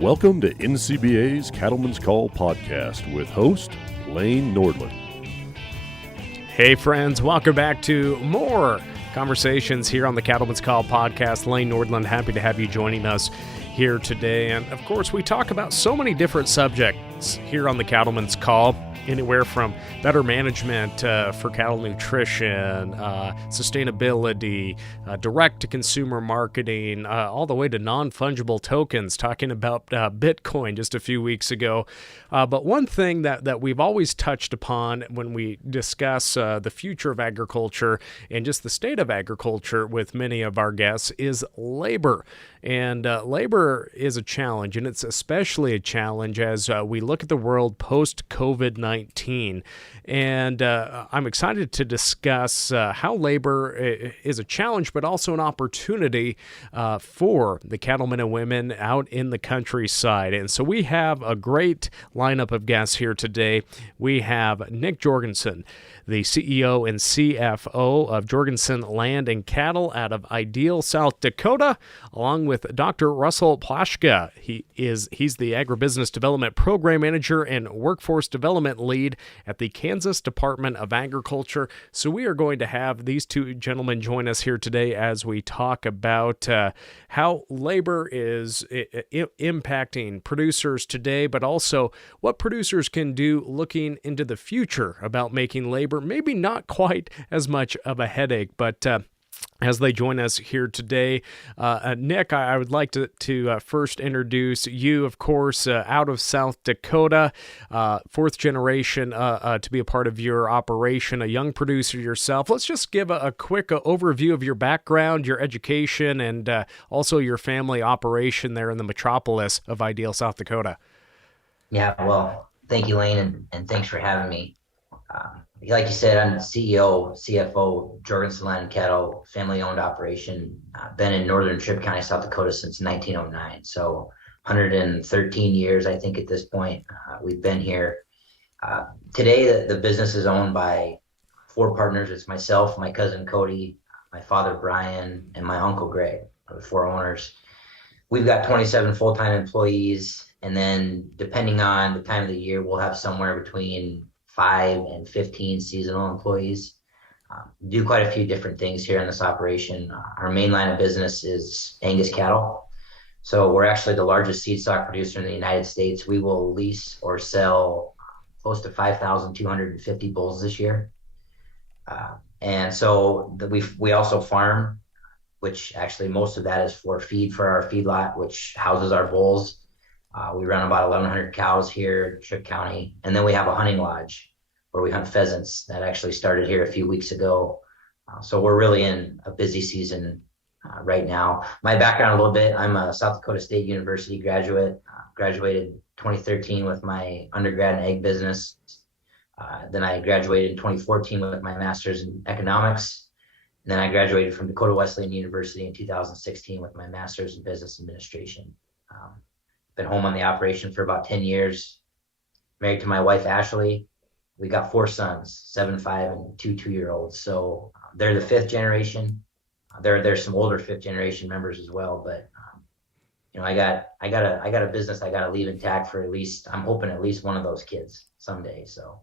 Welcome to NCBA's Cattlemen's Call podcast with host Lane Nordland. Hey friends, welcome back to more conversations here on the Cattlemen's Call podcast. Lane Nordland, happy to have you joining us here today. And of course, we talk about so many different subjects here on the Cattlemen's Call. Anywhere from better management for cattle nutrition, sustainability, direct-to-consumer marketing, all the way to non-fungible tokens, talking about Bitcoin just a few weeks ago. But one thing that we've always touched upon when we discuss the future of agriculture and just the state of agriculture with many of our guests is labor. And labor is a challenge, and it's especially a challenge as we look at the world post-COVID-19. And I'm excited to discuss how labor is a challenge, but also an opportunity for the cattlemen and women out in the countryside. And so we have a great lineup of guests here today. We have Nick Jorgensen, the CEO and CFO of Jorgensen Land and Cattle out of Ideal, South Dakota, along with Dr. Russell Plaschka. He's the Agribusiness Development Program Manager and Workforce Development Lead at the Kansas Department of Agriculture. So we are going to have these two gentlemen join us here today as we talk about how labor is impacting producers today, but also what producers can do looking into the future about making labor maybe not quite as much of a headache, but as they join us here today, Nick, I would like to first introduce you, of course, out of South Dakota, fourth generation to be a part of your operation, a young producer yourself. Let's just give a quick overview of your background, your education, and also your family operation there in the metropolis of Ideal, South Dakota. Yeah, well, thank you, Lane, and thanks for having me. Like you said, I'm the CEO, CFO, Jorgensen Land and Cattle, family-owned operation. Been in northern Tripp County, South Dakota since 1909. So 113 years, I think, at this point. We've been here. Today, the business is owned by four partners. It's myself, my cousin Cody, my father Brian, and my uncle Greg, are the four owners. We've got 27 full-time employees, and then depending on the time of the year, we'll have somewhere between 5 and 15 seasonal employees. Do quite a few different things here in this operation. Our main line of business is Angus cattle. So we're actually the largest seed stock producer in the United States. We will lease or sell close to 5,250 bulls this year. And so we also farm, which actually most of that is for feed for our feedlot, which houses our bulls. We run about 1,100 cows here in Tripp County. And then we have a hunting lodge where we hunt pheasants that actually started here a few weeks ago. So we're really in a busy season right now. My background a little bit, I'm a South Dakota State University graduate, graduated 2013 with my undergrad in ag business. Then I graduated in 2014 with my master's in economics. And then I graduated from Dakota Wesleyan University in 2016 with my master's in business administration. Been home on the operation for about 10 years, married to my wife, Ashley. We got 4 sons, 7, 5, and 2 2-year-olds. So they're the 5th generation. There's some older 5th generation members as well, but I got a business I got to leave intact for I'm hoping at least one of those kids someday. So.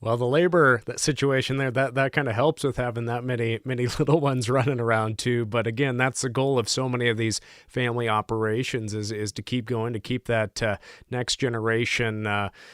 Well, the labor situation there, that kind of helps with having that many little ones running around too. But again, that's the goal of so many of these family operations is to keep going, to keep that next generation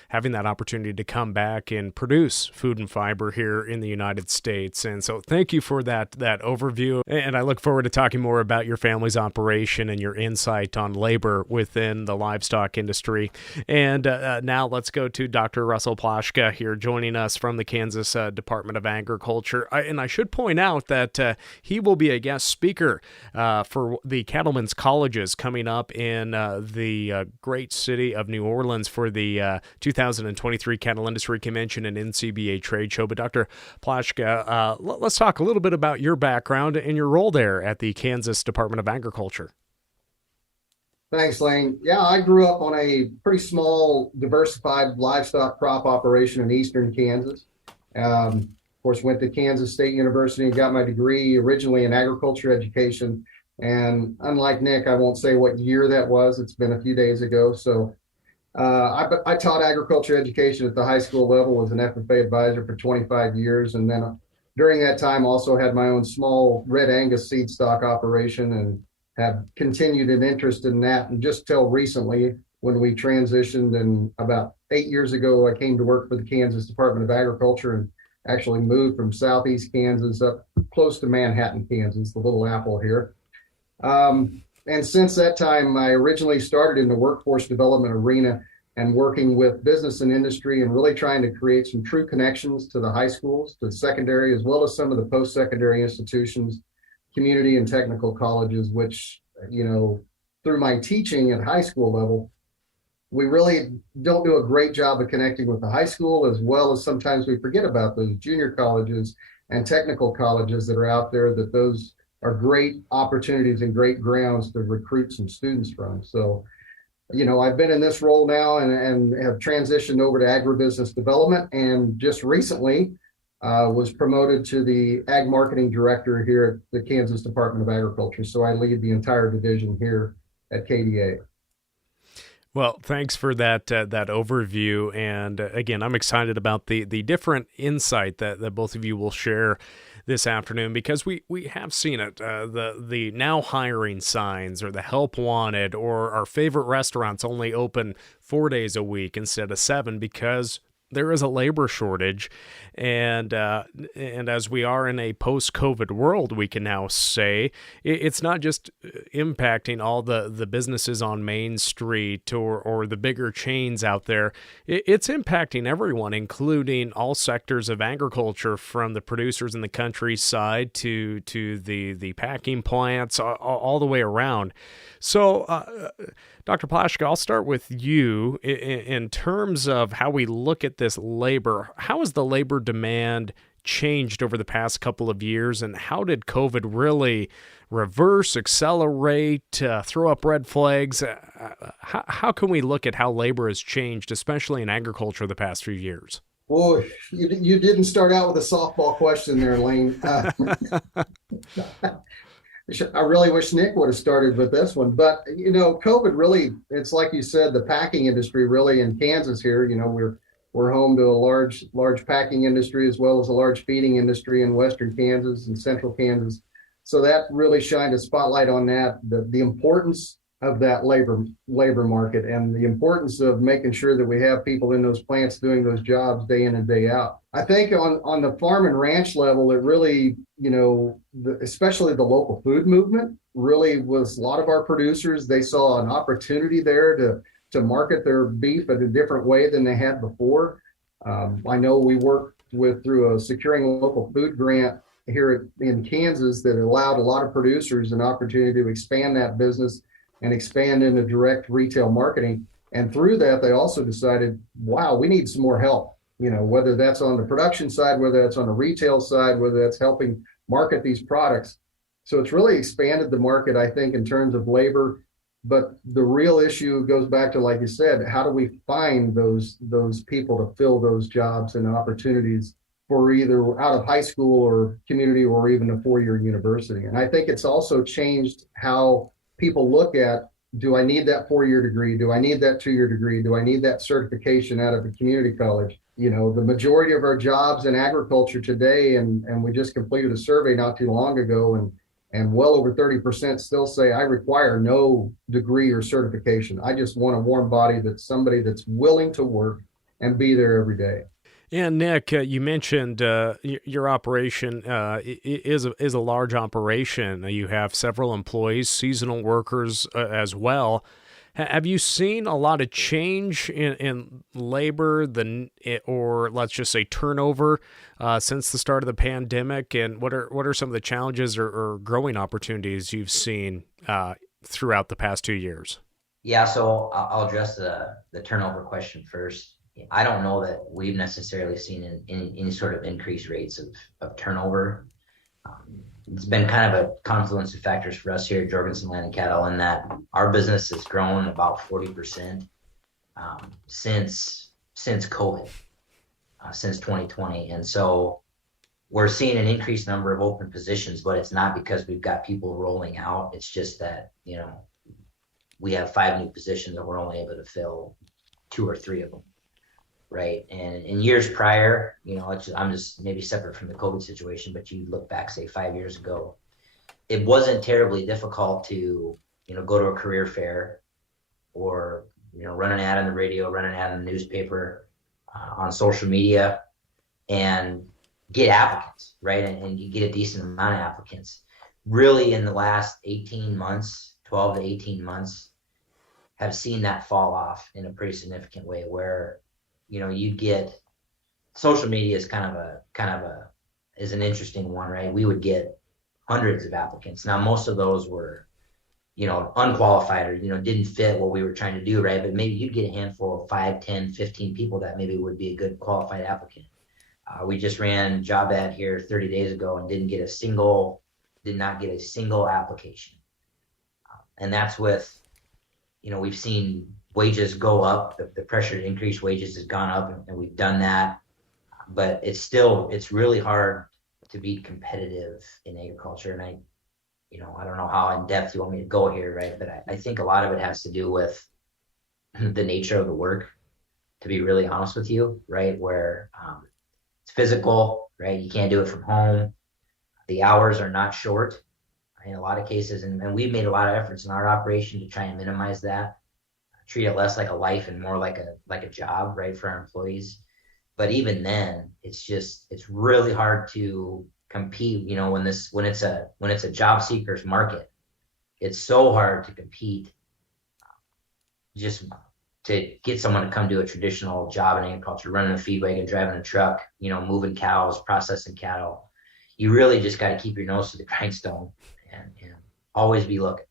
having that opportunity to come back and produce food and fiber here in the United States. And so thank you for that overview. And I look forward to talking more about your family's operation and your insight on labor within the livestock industry. And now let's go to Dr. Russell Plaschka here joining us from the Kansas Department of Agriculture. And I should point out that he will be a guest speaker for the Cattlemen's Colleges coming up in the great city of New Orleans for the 2023 Cattle Industry Convention and NCBA Trade Show. But Dr. Plaschka, let's talk a little bit about your background and your role there at the Kansas Department of Agriculture. Thanks, Lane. Yeah, I grew up on a pretty small, diversified livestock crop operation in eastern Kansas. Of course, went to Kansas State University and got my degree originally in agriculture education unlike Nick, I won't say what year that was. It's been a few days ago. So I taught agriculture education at the high school level, was an FFA advisor for 25 years. And then during that time, also had my own small red Angus seed stock operation and have continued an interest in that. And just till recently, when we transitioned, and about 8 years ago, I came to work for the Kansas Department of Agriculture and actually moved from southeast Kansas up close to Manhattan, Kansas, the little apple here. And since that time, I originally started in the workforce development arena and working with business and industry and really trying to create some true connections to the high schools, to the secondary, as well as some of the post-secondary institutions, community and technical colleges, which, through my teaching at high school level, we really don't do a great job of connecting with the high school, as well as sometimes we forget about those junior colleges and technical colleges that are out there, that those are great opportunities and great grounds to recruit some students from. So, I've been in this role now and have transitioned over to agribusiness development, and just recently was promoted to the ag marketing director here at the Kansas Department of Agriculture. So I lead the entire division here at KDA. Well, thanks for that overview. And again, I'm excited about the different insight that both of you will share this afternoon, because we have seen it, the now hiring signs, or the help wanted, or our favorite restaurants only open 4 days a week instead of 7 because there is a labor shortage. And as we are in a post-COVID world, we can now say it's not just impacting all the businesses on Main Street or the bigger chains out there. It's impacting everyone, including all sectors of agriculture, from the producers in the countryside to the packing plants, all the way around. So, Dr. Plaschka, I'll start with you in terms of how we look at this labor. How has the labor demand changed over the past couple of years, and how did COVID really reverse, accelerate, throw up red flags? How can we look at how labor has changed, especially in agriculture, the past few years? Well, you didn't start out with a softball question there, Lane. I really wish Nick would have started with this one, but COVID really, it's like you said, the packing industry really in Kansas here, we're home to a large packing industry, as well as a large feeding industry in western Kansas and central Kansas. So that really shined a spotlight on that, the importance of that labor market, and the importance of making sure that we have people in those plants doing those jobs day in and day out. I think on the farm and ranch level, it really, especially the local food movement, really was a lot of our producers. They saw an opportunity there to market their beef in a different way than they had before. I know we worked through a securing a local food grant here in Kansas that allowed a lot of producers an opportunity to expand that business and expand into direct retail marketing. And through that, they also decided, wow, we need some more help, whether that's on the production side, whether that's on the retail side, whether that's helping market these products. So it's really expanded the market, I think, in terms of labor. But the real issue goes back to, like you said, how do we find those people to fill those jobs and opportunities for either out of high school or community or even a 4-year university? And I think it's also changed how people look at, do I need that 4-year degree? Do I need that 2-year degree? Do I need that certification out of a community college? The majority of our jobs in agriculture today, and we just completed a survey not too long ago, and well over 30% still say, I require no degree or certification. I just want a warm body, that's somebody that's willing to work and be there every day. And Nick, you mentioned your operation is a large operation. You have several employees, seasonal workers as well. Have you seen a lot of change in labor, or let's just say turnover, since the start of the pandemic? And what are some of the challenges or growing opportunities you've seen throughout the past 2 years? Yeah, so I'll address the turnover question first. I don't know that we've necessarily seen any sort of increased rates of turnover. It's been kind of a confluence of factors for us here at Jorgensen Land and Cattle, in that our business has grown about 40% since COVID, since 2020. And so, we're seeing an increased number of open positions, but it's not because we've got people rolling out. It's just that, we have 5 new positions and we're only able to fill 2 or 3 of them. Right. And in years prior, I'm just maybe separate from the COVID situation, but you look back, say 5 years ago, it wasn't terribly difficult to, go to a career fair or, run an ad on the radio, run an ad in the newspaper, on social media, and get applicants, right? And you get a decent amount of applicants. Really, in the last 18 months, 12 to 18 months, have seen that fall off in a pretty significant way where, you get social media is kind of is an interesting one, right? We would get hundreds of applicants. Now, most of those were, unqualified or, didn't fit what we were trying to do, right? But maybe you'd get a handful of 5, 10, 15 people that maybe would be a good qualified applicant. We just ran job ad here 30 days ago and did not get a single application. And that's with, we've seen wages go up, the pressure to increase wages has gone up, and we've done that. But it's really hard to be competitive in agriculture. And I don't know how in depth you want me to go here, right? But I think a lot of it has to do with the nature of the work, to be really honest with you, right? Where it's physical, right? You can't do it from home. The hours are not short in a lot of cases. And we've made a lot of efforts in our operation to try and minimize that, treat it less like a life and more like a job, right, for our employees. But even then, it's really hard to compete, when it's a job seeker's market. It's so hard to compete just to get someone to come do a traditional job in agriculture, running a feed wagon, driving a truck, moving cows, processing cattle. You really just got to keep your nose to the grindstone and always be looking.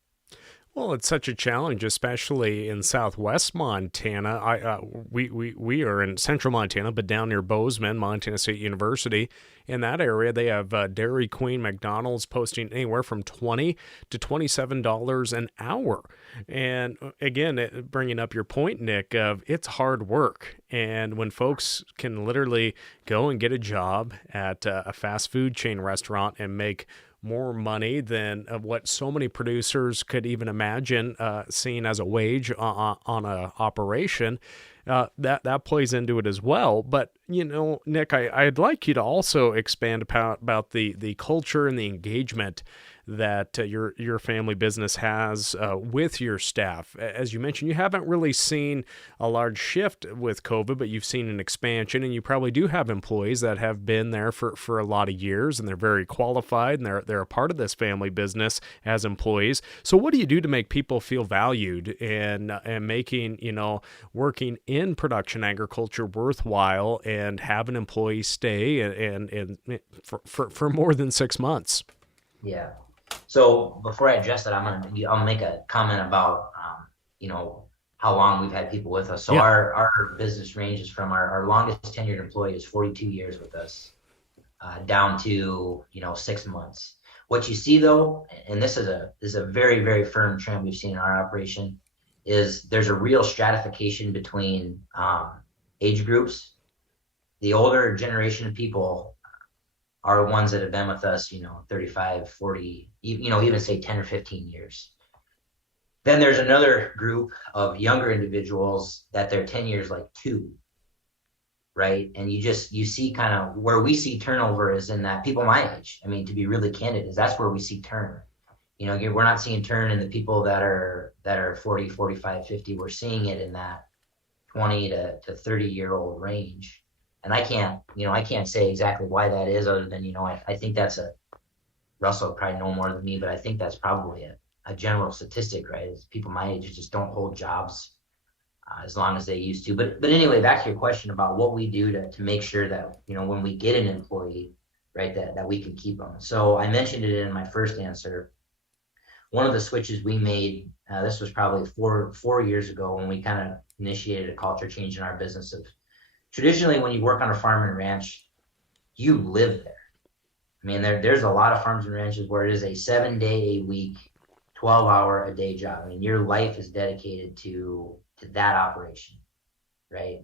Well, it's such a challenge, especially in Southwest Montana. We are in Central Montana, but down near Bozeman, Montana State University. In that area, they have Dairy Queen, McDonald's posting anywhere from $20 to $27 an hour. And again, bringing up your point, Nick, of it's hard work. And when folks can literally go and get a job at a fast food chain restaurant and make more money than what so many producers could even imagine seeing as a wage on a operation, that plays into it as well. But Nick, I'd like you to also expand about the culture and the engagement that your family business has with your staff. As you mentioned, you haven't really seen a large shift with COVID, but you've seen an expansion, and you probably do have employees that have been there for a lot of years, and they're very qualified, and they're a part of this family business as employees. So what do you do to make people feel valued and making working in production agriculture worthwhile and have an employee stay and for more than 6 months? Yeah. So before I address that, I'll make a comment about how long we've had people with us. So our business ranges from our longest tenured employee is 42 years with us, down to 6 months. What you see though, and this is a very, very firm trend we've seen in our operation, is there's a real stratification between age groups. The older generation of people are ones that have been with us, 35, 40, even say 10 or 15 years. Then there's another group of younger individuals that their 10 years like 2, right? And you see kind of where we see turnover is in that people my age. I mean, to be really candid, is that's where we see turn. We're not seeing turn in the people that are 40, 45, 50. We're seeing it in that 20 to 30-year-old range. And I can't say exactly why that is, other than, I think that's Russell would probably know more than me, but I think that's probably a general statistic, right? Is people my age just don't hold jobs as long as they used to. But anyway, back to your question about what we do to make sure that, when we get an employee, right, that we can keep them. So I mentioned it in my first answer. One of the switches we made, this was probably four years ago, when we kind of initiated a culture change in our business of, traditionally, when you work on a farm and ranch, you live there. I mean, there's a lot of farms and ranches where it is a 7-day-a-week, 12-hour-a-day job. I mean, your life is dedicated to that operation, right?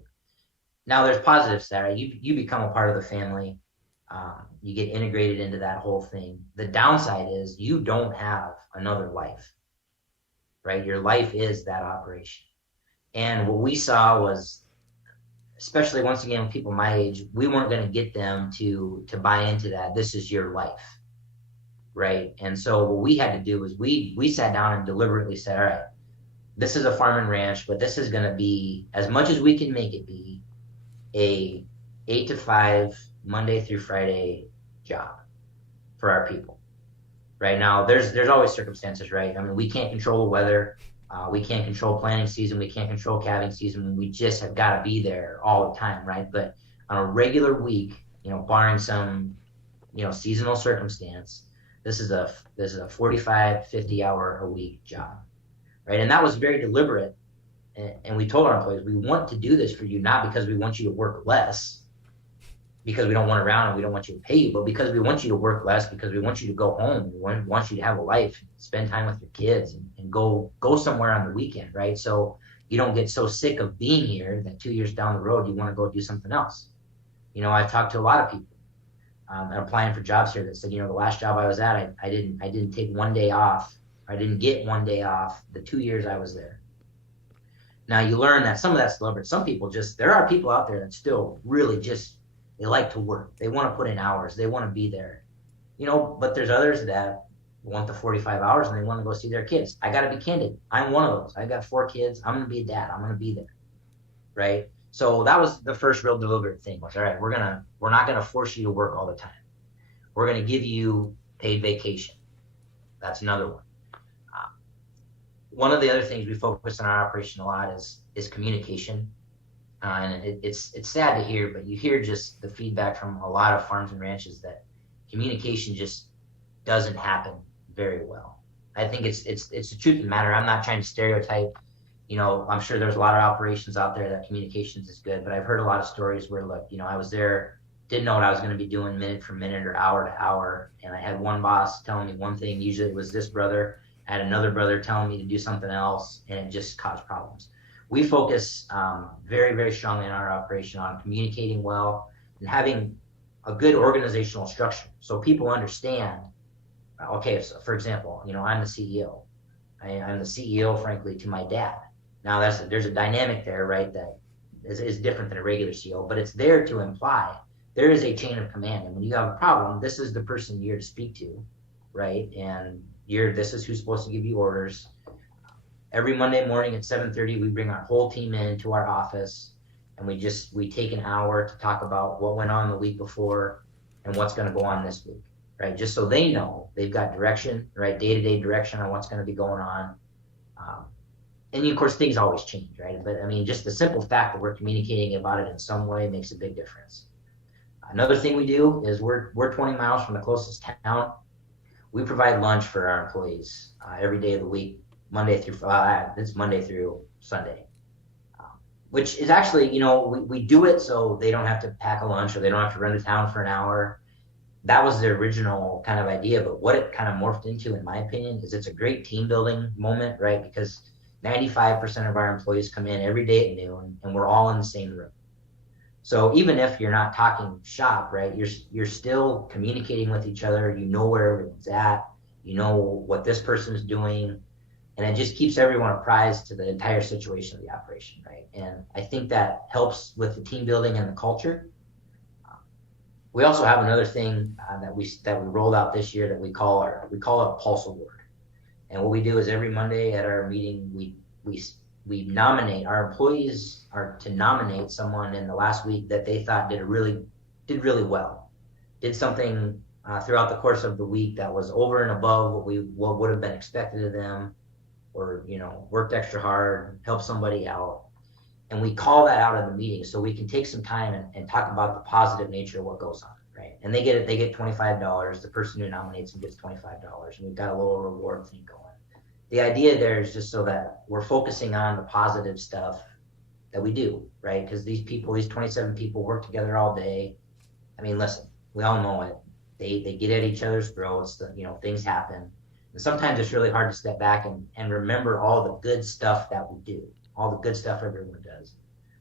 Now, there's positives there. You become a part of the family. You get integrated into that whole thing. The downside is you don't have another life, right? Your life is that operation. And what we saw was, especially once again with people my age, we weren't going to get them to buy into that. This is your life, right? And so what we had to do was we sat down and deliberately said, all right, this is a farm and ranch, but this is going to be, as much as we can make it be, a 8 to 5 Monday through Friday job for our people. Right now, there's always circumstances, right? I mean, we can't control the weather. We can't control planting season. We can't control calving season. We just have got to be there all the time, right? But on a regular week, barring some, seasonal circumstance, this is a 45, 50 hour a week job, right? And that was very deliberate. And we told our employees, we want to do this for you, not because we want you to work less, because we don't want around and we don't want you to pay you, but because we want you to work less, because we want you to go home. We want you to have a life, spend time with your kids, and go somewhere on the weekend, right? So you don't get so sick of being here that 2 years down the road, you want to go do something else. I've talked to a lot of people applying for jobs here that said, the last job I was at, I didn't take 1 day off. I didn't get 1 day off the 2 years I was there. Now you learn that some of that's deliberate. Some people there are people out there that still really they like to work. They want to put in hours. They want to be there, but there's others that want the 45 hours and they want to go see their kids. I got to be candid. I'm one of those. I've got 4 kids. I'm going to be a dad. I'm going to be there. Right. So that was the first real deliberate thing was, all right, we're not going to force you to work all the time. We're going to give you paid vacation. That's another one. One of the other things we focus on our operation a lot is communication. And it's sad to hear, but you hear just the feedback from a lot of farms and ranches that communication just doesn't happen very well. I think it's the truth of the matter. I'm not trying to stereotype. I'm sure there's a lot of operations out there that communications is good, but I've heard a lot of stories where, look, I was there, didn't know what I was going to be doing minute for minute or hour to hour, and I had one boss telling me one thing. Usually it was this brother. I had another brother telling me to do something else, and it just caused problems. We focus very, very strongly in our operation on communicating well and having a good organizational structure so people understand, okay, so for example, I'm the CEO. I'm the CEO, frankly, to my dad. Now, there's a dynamic there, right, that is different than a regular CEO, but it's there to imply there is a chain of command. And when you have a problem, this is the person you're to speak to, right? And this is who's supposed to give you orders. Every Monday morning at 7:30, we bring our whole team into our office, and we take an hour to talk about what went on the week before and what's going to go on this week, right? Just so they know they've got direction, right? Day-to-day direction on what's going to be going on. And of course, things always change, right? But I mean, just the simple fact that we're communicating about it in some way makes a big difference. Another thing we do is we're 20 miles from the closest town. We provide lunch for our employees every day of the week, Monday through Sunday, which is actually, we do it so they don't have to pack a lunch or they don't have to run to town for an hour. That was the original kind of idea, but what it kind of morphed into, in my opinion, is it's a great team building moment, right? Because 95% of our employees come in every day at noon and we're all in the same room. So even if you're not talking shop, right, you're still communicating with each other. You know where everyone's at. You know what this person is doing. And it just keeps everyone apprised to the entire situation of the operation, right? And I think that helps with the team building and the culture. We also have another thing that we rolled out this year that we call it Pulse Award. And what we do is every Monday at our meeting, we nominate, our employees are to nominate someone in the last week that they thought did really well, did something throughout the course of the week that was over and above what would have been expected of them, or worked extra hard, helped somebody out. And we call that out in the meeting so we can take some time and talk about the positive nature of what goes on, right? And they get $25. The person who nominates them gets $25, and we've got a little reward thing going. The idea there is just so that we're focusing on the positive stuff that we do, right? Because these 27 people work together all day. I mean, listen, we all know it. They get at each other's throats. Things happen. And sometimes it's really hard to step back and remember all the good stuff that we do, all the good stuff everyone does.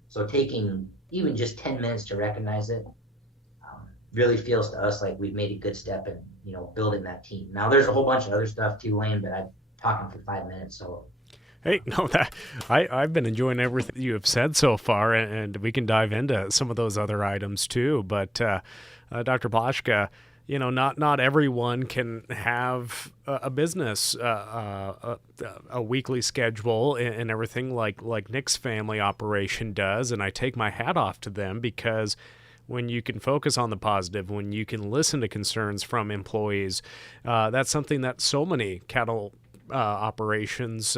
So taking even just 10 minutes to recognize it, really feels to us like we've made a good step in, building that team. Now there's a whole bunch of other stuff too, Lane, but I'm talking for 5 minutes, so. Hey, no, I've been enjoying everything you have said so far, and we can dive into some of those other items too. But Dr. Plaschka, not everyone can have a business, a weekly schedule and everything like Nick's family operation does, and I take my hat off to them because when you can focus on the positive, when you can listen to concerns from employees, that's something that so many cattle operations.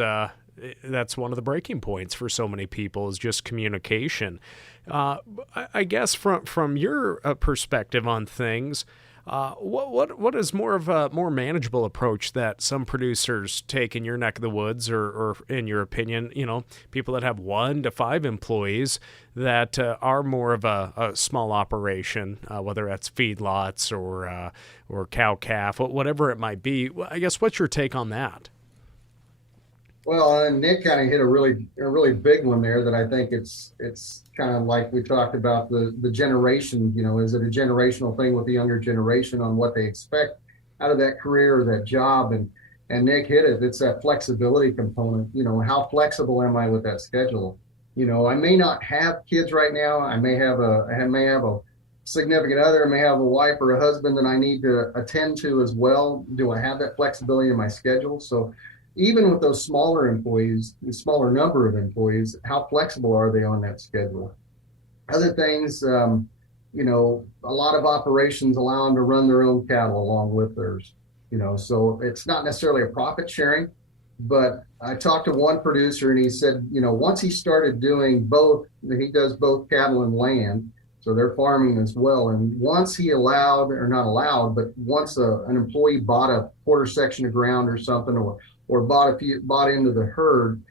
That's one of the breaking points for so many people is just communication. I guess from your perspective on things, what is more of a more manageable approach that some producers take in your neck of the woods, or in your opinion, people that have 1 to 5 employees that are more of a small operation, whether that's feedlots or cow calf, whatever it might be. I guess what's your take on that? Well, Nick kind of hit a really big one there that I think it's kind of like we talked about the generation, is it a generational thing with the younger generation on what they expect out of that career or that job? And Nick hit it. It's that flexibility component. How flexible am I with that schedule? I may not have kids right now. I may have a significant other, I may have a wife or a husband that I need to attend to as well. Do I have that flexibility in my schedule? So even with those smaller employees, the smaller number of employees, how flexible are they on that schedule? Other things, a lot of operations allow them to run their own cattle along with theirs, so it's not necessarily a profit sharing, but I talked to one producer and he said, once he started doing both, he does both cattle and land, so they're farming as well. And once he allowed, or not allowed, but once an employee bought a quarter section of ground or something, or bought into the herd,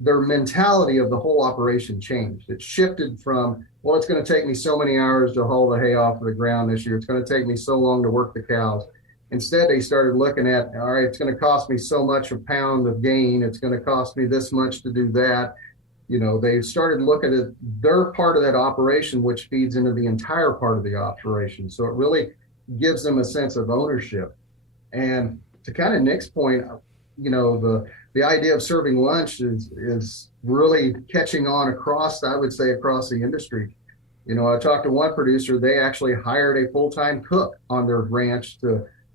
their mentality of the whole operation changed. It shifted from, well, it's going to take me so many hours to haul the hay off of the ground this year. It's going to take me so long to work the cows. Instead, they started looking at, all right, it's going to cost me so much a pound of gain. It's going to cost me this much to do that. They started looking at their part of that operation, which feeds into the entire part of the operation. So it really gives them a sense of ownership. And to kind of Nick's point, the idea of serving lunch is really catching on across the industry. I talked to one producer, they actually hired a full-time cook on their ranch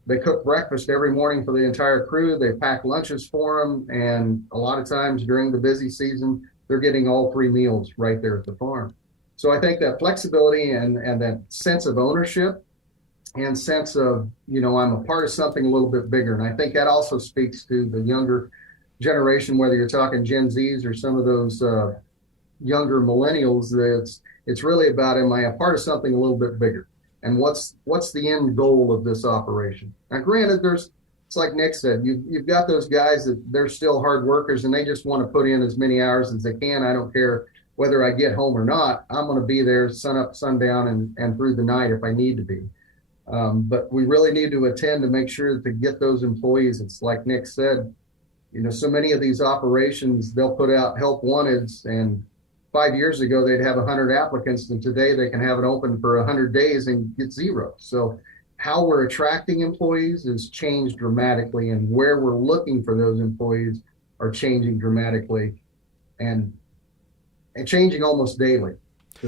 they cook breakfast every morning for the entire crew. They pack lunches for them. And a lot of times during the busy season, they're getting all 3 meals right there at the farm. So I think that flexibility and that sense of ownership and sense of, I'm a part of something a little bit bigger. And I think that also speaks to the younger generation, whether you're talking Gen Zs or some of those younger millennials, it's really about, am I a part of something a little bit bigger? And what's the end goal of this operation? Now, granted, it's like Nick said, you've got those guys that they're still hard workers and they just want to put in as many hours as they can. I don't care whether I get home or not. I'm going to be there sun up, sundown, and through the night if I need to be. But we really need to attend to make sure that to get those employees, it's like Nick said, so many of these operations, they'll put out help wanteds, and 5 years ago, they'd have 100 applicants, and today they can have it open for 100 days and get 0. So how we're attracting employees has changed dramatically, and where we're looking for those employees are changing dramatically and changing almost daily,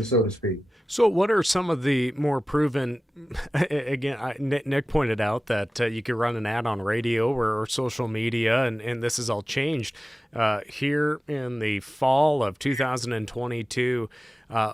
so to speak. So what are some of the more proven, again, Nick pointed out that you could run an ad on radio or social media, and this has all changed. Here in the fall of 2022,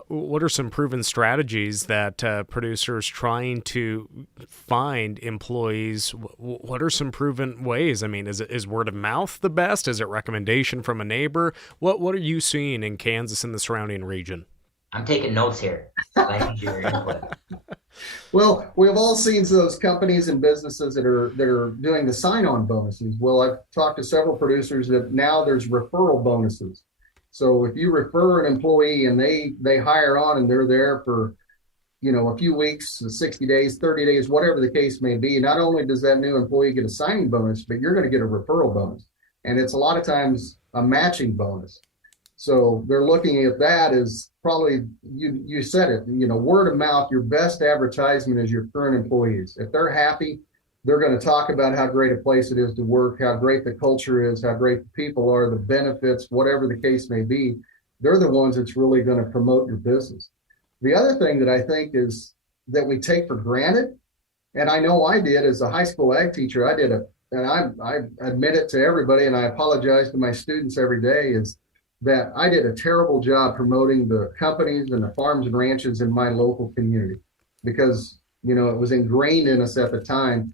what are some proven strategies that producers trying to find employees, what are some proven ways? I mean, is word of mouth the best? Is it recommendation from a neighbor? What are you seeing in Kansas and the surrounding region? I'm taking notes here. I need your input. Well, we've all seen those companies and businesses that are doing the sign-on bonuses. Well, I've talked to several producers that now there's referral bonuses. So if you refer an employee and they hire on and they're there for, a few weeks, 60 days, 30 days, whatever the case may be, not only does that new employee get a signing bonus, but you're going to get a referral bonus. And it's a lot of times a matching bonus. So they're looking at that as probably, you said it, word of mouth, your best advertisement is your current employees. If they're happy, they're going to talk about how great a place it is to work, how great the culture is, how great the people are, the benefits, whatever the case may be. They're the ones that's really going to promote your business. The other thing that I think is that we take for granted, and I know I did as a high school ag teacher, and I admit it to everybody, and I apologize to my students every day, is that I did a terrible job promoting the companies and the farms and ranches in my local community, because, it was ingrained in us at the time: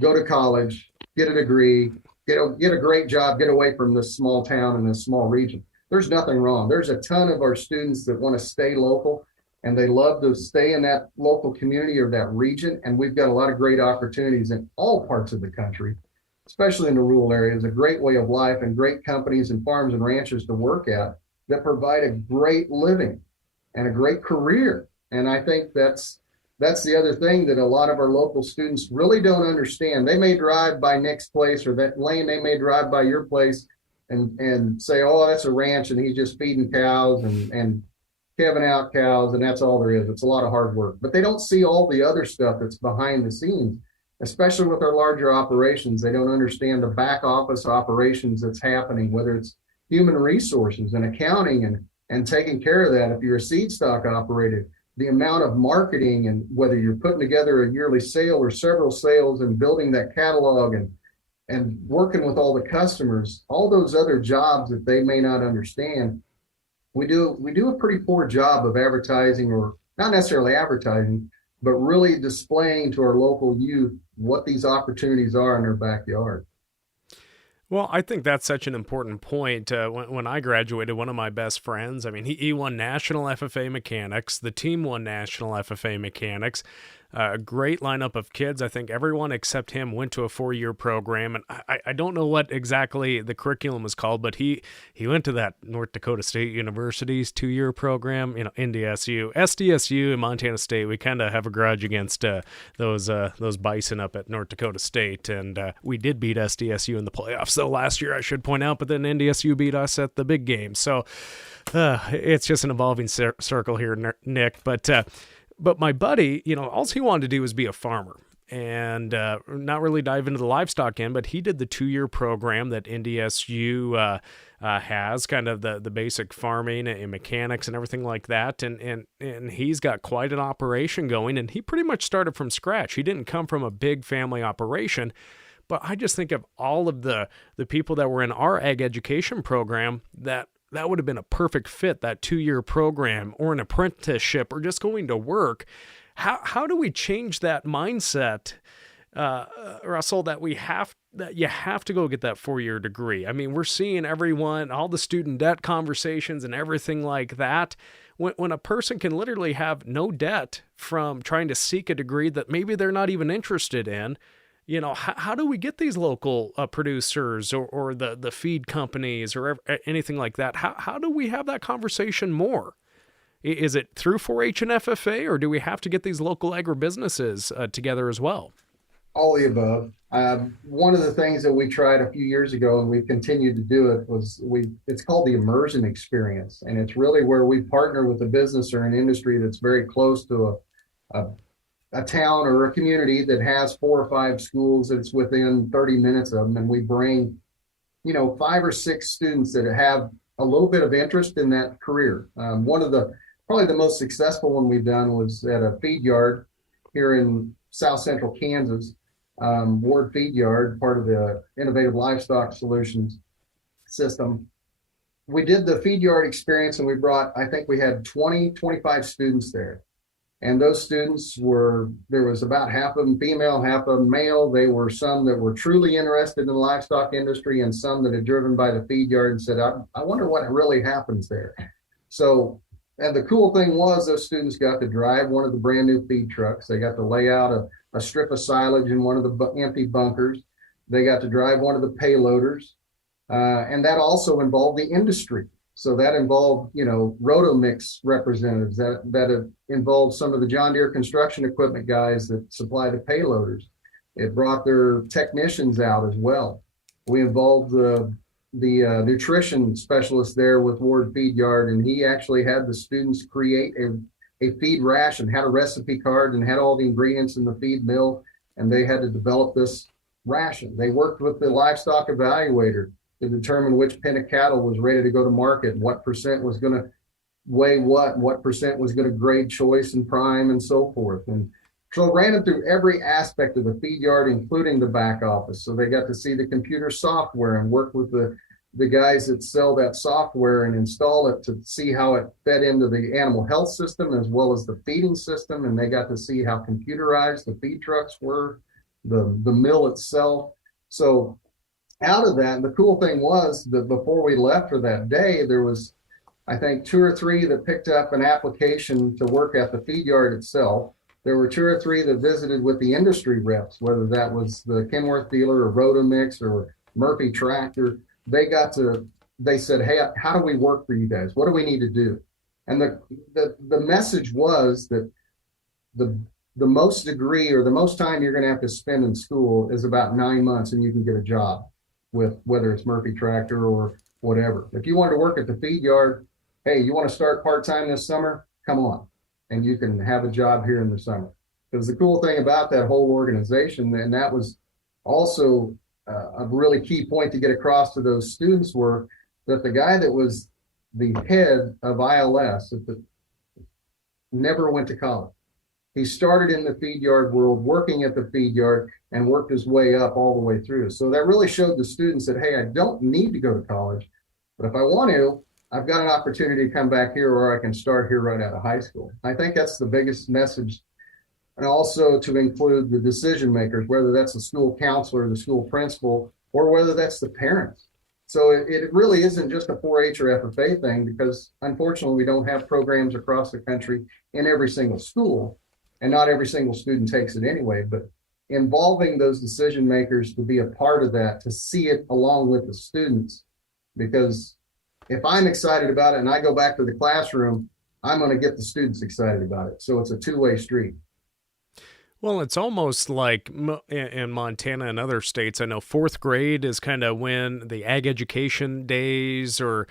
go to college, get a degree, get a great job, get away from this small town and this small region. There's nothing wrong. There's a ton of our students that want to stay local, and they love to stay in that local community or that region. And we've got a lot of great opportunities in all parts of the country, especially in the rural areas, a great way of life and great companies and farms and ranches to work at that provide a great living and a great career. And I think that's the other thing that a lot of our local students really don't understand. They may drive by Nick's place, or that Lane, they may drive by your place and say, oh, that's a ranch and he's just feeding cows and calving out cows, and that's all there is. It's a lot of hard work. But they don't see all the other stuff that's behind the scenes, especially with our larger operations. They don't understand the back office operations that's happening, whether it's human resources and accounting and taking care of that. If you're a seed stock operator, the amount of marketing, and whether you're putting together a yearly sale or several sales and building that catalog and working with all the customers, all those other jobs that they may not understand. We do a pretty poor job of advertising, or not necessarily advertising, but really displaying to our local youth what these opportunities are in their backyard. Well, I think that's such an important point. When I graduated, one of my best friends, he won National FFA Mechanics. The team won National FFA Mechanics. A great lineup of kids. I think everyone except him went to a 4-year program, and I don't know what exactly the curriculum was called, but he went to that North Dakota State University's 2-year program. NDSU, SDSU, and Montana State. We kind of have a grudge against those bison up at North Dakota State, and we did beat SDSU in the playoffs though last year, I should point out. But then NDSU beat us at the big game. So it's just an evolving circle here, Nick. But my buddy, all he wanted to do was be a farmer and not really dive into the livestock end, but he did the 2-year program that NDSU has, kind of the basic farming and mechanics and everything like that. And he's got quite an operation going, and he pretty much started from scratch. He didn't come from a big family operation. But I just think of all of the people that were in our ag education program that would have been a perfect fit, that 2-year program or an apprenticeship or just going to work. How do we change that mindset, Russell, that you have to go get that 4-year degree? We're seeing everyone, all the student debt conversations and everything like that. When a person can literally have no debt from trying to seek a degree that maybe they're not even interested in, how do we get these local producers or the feed companies or anything like that? How do we have that conversation more? Is it through 4-H and FFA, or do we have to get these local agribusinesses together as well? All the above. One of the things that we tried a few years ago, and we've continued to do it, it's called the immersion experience. And it's really where we partner with a business or an industry that's very close to a town or a community that has 4 or 5 schools that's within 30 minutes of them. And we bring, 5 or 6 students that have a little bit of interest in that career. One of probably the most successful one we've done was at a feed yard here in South Central Kansas, Ward Feed Yard, part of the Innovative Livestock Solutions system. We did the feed yard experience, and I think we had 25 students there. And those students there was about half of them female, half of them male. They were some that were truly interested in the livestock industry and some that had driven by the feed yard and said, I wonder what really happens there. So, and the cool thing was those students got to drive one of the brand new feed trucks. They got to lay out a strip of silage in one of the empty bunkers. They got to drive one of the payloaders. And that also involved the industry. So that involved, Rotomix representatives, that involved some of the John Deere construction equipment guys that supply the payloaders. It brought their technicians out as well. We involved the nutrition specialist there with Ward Feed Yard, and he actually had the students create a feed ration, had a recipe card, and had all the ingredients in the feed mill, and they had to develop this ration. They worked with the livestock evaluator to determine which pen of cattle was ready to go to market, what percent was going to weigh what percent was going to grade choice and prime and so forth. And so ran it through every aspect of the feed yard, including the back office. So they got to see the computer software and work with the guys that sell that software and install it to see how it fed into the animal health system as well as the feeding system. And they got to see how computerized the feed trucks were, the mill itself. So out of that, the cool thing was that before we left for that day, there was, I think, 2 or 3 that picked up an application to work at the feed yard itself. There were 2 or 3 that visited with the industry reps, whether that was the Kenworth dealer or Rotomix or Murphy Tractor. They said, hey, how do we work for you guys? What do we need to do? And the message was that the most degree or the most time you're going to have to spend in school is about 9 months, and you can get a job with whether it's Murphy Tractor or whatever. If you wanted to work at the feed yard, hey, you want to start part-time this summer? Come on. And you can have a job here in the summer. Because the cool thing about that whole organization, and that was also a really key point to get across to those students, were that the guy that was the head of ILS never went to college. He started in the feed yard world, working at the feed yard, and worked his way up all the way through. So that really showed the students that, hey, I don't need to go to college, but if I want to, I've got an opportunity to come back here, or I can start here right out of high school. I think that's the biggest message. And also to include the decision makers, whether that's the school counselor, the school principal, or whether that's the parents. So it really isn't just a 4-H or FFA thing, because unfortunately we don't have programs across the country in every single school, and not every single student takes it anyway. But involving those decision makers to be a part of that, to see it along with the students, because if I'm excited about it and I go back to the classroom, I'm going to get the students excited about it. So it's a two-way street. Well, it's almost like in Montana and other states, I know 4th grade is kind of when the ag education days or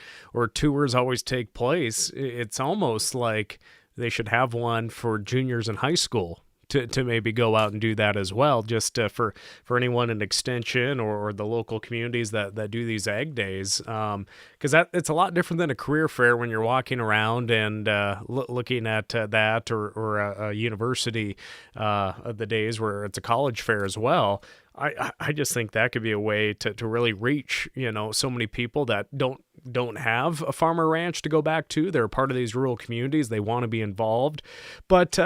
tours always take place. It's almost like they should have one for juniors in high school to maybe go out and do that as well, just for anyone in extension or the local communities that do these ag days. Because it's a lot different than a career fair when you're walking around and looking at that or a university of the days where it's a college fair as well. I just think that could be a way to really reach, so many people that don't have a farm or ranch to go back to. They're part of these rural communities. They want to be involved. But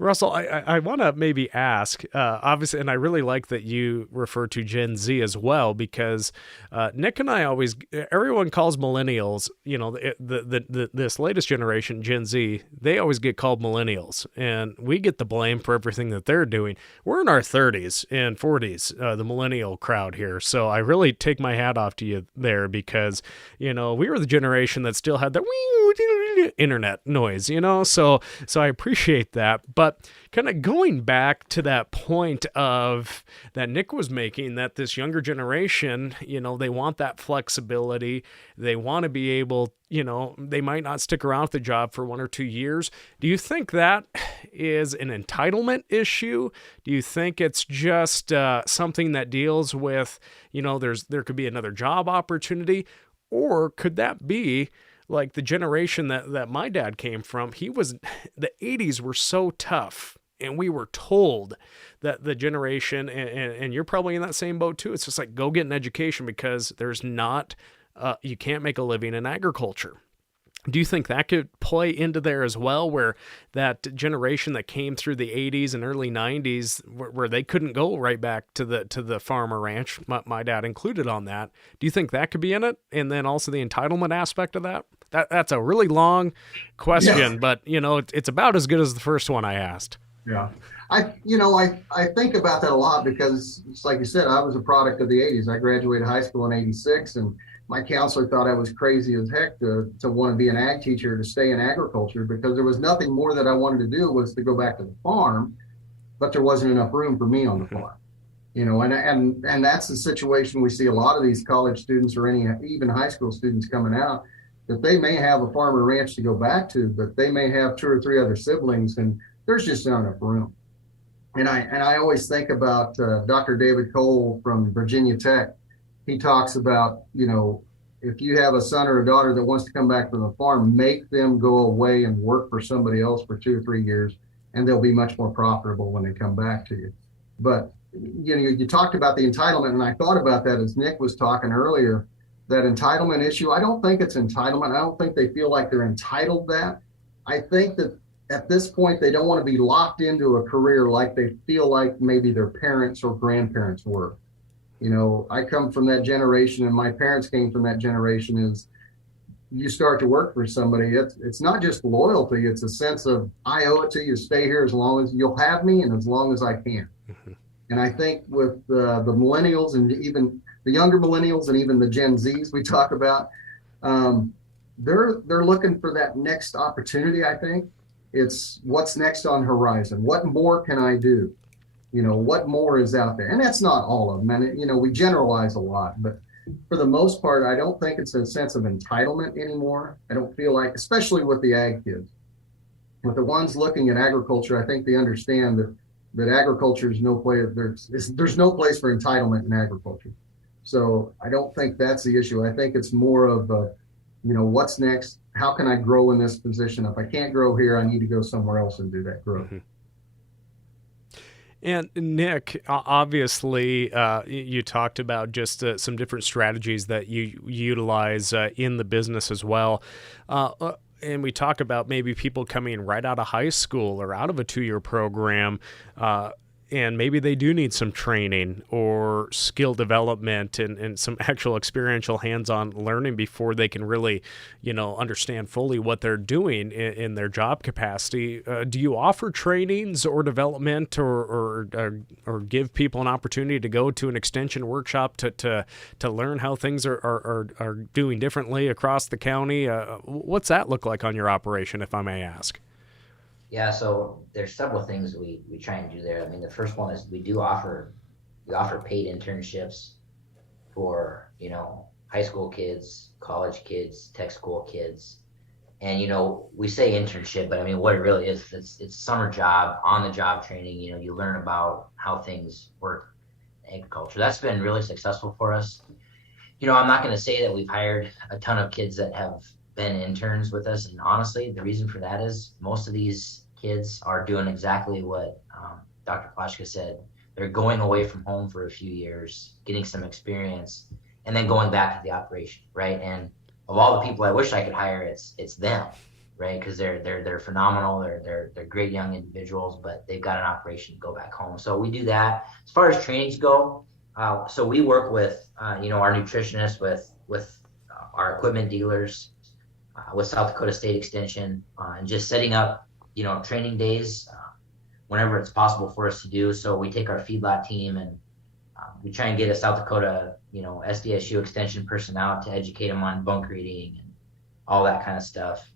Russell, I want to maybe ask, obviously, and I really like that you refer to Gen Z as well, because Nick and I everyone calls millennials, this latest generation, Gen Z, they always get called millennials, and we get the blame for everything that they're doing. We're in our 30s and 40s, the millennial crowd here, so I really take my hat off to you there, because, we were the generation that still had the internet noise, so I appreciate that. But kind of going back to that point of that Nick was making, that this younger generation, they want that flexibility. They want to be able, they might not stick around with the job for 1 or 2 years. Do you think that is an entitlement issue? Do you think it's just something that deals with, there could be another job opportunity? Or could that be like the generation that my dad came from? The 80s were so tough, and we were told that the generation, and you're probably in that same boat too, it's just like, go get an education, because there's not, you can't make a living in agriculture. Do you think that could play into there as well, where that generation that came through the 80s and early 90s, where they couldn't go right back to the farm or ranch, my dad included on that? Do you think that could be in it? And then also the entitlement aspect of that? That's a really long question, but it's about as good as the first one I asked. Yeah. I think about that a lot, because it's like you said, I was a product of the 80s. I graduated high school in 86, and my counselor thought I was crazy as heck to want to be an ag teacher, to stay in agriculture, because there was nothing more that I wanted to do was to go back to the farm, but there wasn't enough room for me on the farm. And that's the situation we see a lot of these college students or even high school students coming out, that they may have a farm or ranch to go back to, but they may have 2 or 3 other siblings, and there's just not enough room. And I always think about Dr. David Cole from Virginia Tech. He talks about, if you have a son or a daughter that wants to come back from the farm, make them go away and work for somebody else for 2 or 3 years, and they'll be much more profitable when they come back to you. But you talked about the entitlement, and I thought about that as Nick was talking earlier, that entitlement issue. I don't think it's entitlement. I don't think they feel like they're entitled that. I think that at this point, they don't want to be locked into a career like they feel like maybe their parents or grandparents were. I come from that generation, and my parents came from that generation. Is you start to work for somebody, it's not just loyalty, it's a sense of, I owe it to you to stay here as long as you'll have me and as long as I can. Mm-hmm. And I think with the millennials and even the younger millennials and even the Gen Zs we talk about, they're looking for that next opportunity. I think it's what's next on horizon. What more can I do? What more is out there? And that's not all of them. And, we generalize a lot, but for the most part, I don't think it's a sense of entitlement anymore. I don't feel like, especially with the ag kids, with the ones looking at agriculture, I think they understand that agriculture is no place. There's no place for entitlement in agriculture. So I don't think that's the issue. I think it's more of, what's next? How can I grow in this position? If I can't grow here, I need to go somewhere else and do that growth. Mm-hmm. And Nick, obviously, you talked about just some different strategies that you utilize in the business as well. And we talk about maybe people coming right out of high school or out of a 2-year program, and maybe they do need some training or skill development and some actual experiential hands-on learning before they can really, understand fully what they're doing in their job capacity. Do you offer trainings or development or give people an opportunity to go to an extension workshop to learn how things are doing differently across the county? What's that look like on your operation, if I may ask? Yeah, so there's several things we try and do there. I mean, the first one is we offer paid internships for, high school kids, college kids, tech school kids. And, we say internship, but I mean, what it really is, it's summer job, on the job training. You learn about how things work in agriculture. That's been really successful for us. I'm not going to say that we've hired a ton of kids that have been interns with us, and honestly, the reason for that is most of these kids are doing exactly what Dr. Plaschka said. They're going away from home for a few years, getting some experience, and then going back to the operation, right? And of all the people I wish I could hire, it's them, right? Because they're phenomenal, they're great young individuals, but they've got an operation to go back home. So we do that. As far as trainings go, so we work with our nutritionists, with our equipment dealers, with South Dakota State Extension, and just setting up, training days whenever it's possible for us to do. So we take our feedlot team and we try and get a South Dakota, SDSU Extension person out to educate them on bunk reading and all that kind of stuff.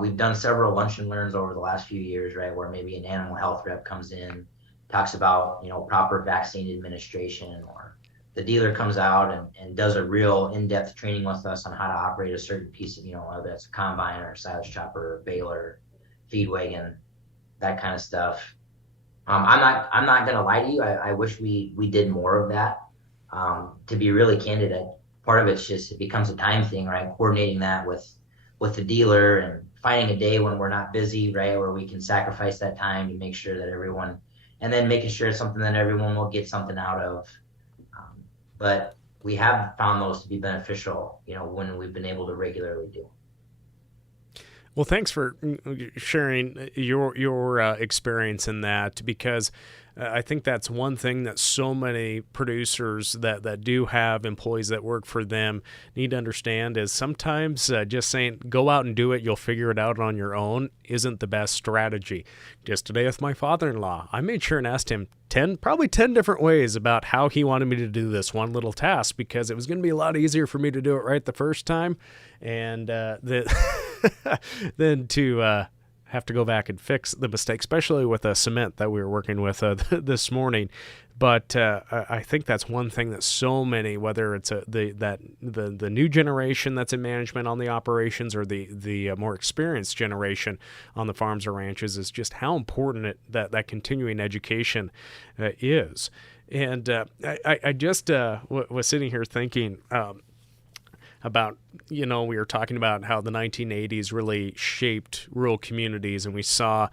We've done several lunch and learns over the last few years, right, where maybe an animal health rep comes in, talks about, proper vaccine administration, or the dealer comes out and does a real in-depth training with us on how to operate a certain piece of, whether it's a combine or a silage chopper, or baler, feed wagon, that kind of stuff. I'm not going to lie to you. I wish we did more of that. To be really candid, part of it's just, it becomes a time thing, right? Coordinating that with the dealer and finding a day when we're not busy, right? Where we can sacrifice that time to make sure that everyone, and then making sure it's something that everyone will get something out of. But we have found those to be beneficial, when we've been able to regularly do. Well, thanks for sharing your experience in that, because I think that's one thing that so many producers that do have employees that work for them need to understand is sometimes just saying, go out and do it, you'll figure it out on your own, isn't the best strategy. Just today with my father-in-law, I made sure and asked him probably 10 different ways about how he wanted me to do this one little task, because it was going to be a lot easier for me to do it right the first time, and then to have to go back and fix the mistake, especially with a cement that we were working with this morning. But I think that's one thing that so many, whether it's the new generation that's in management on the operations or the more experienced generation on the farms or ranches, is just how important that continuing education is. And I just was sitting here thinking about, we were talking about how the 1980s really shaped rural communities, and we saw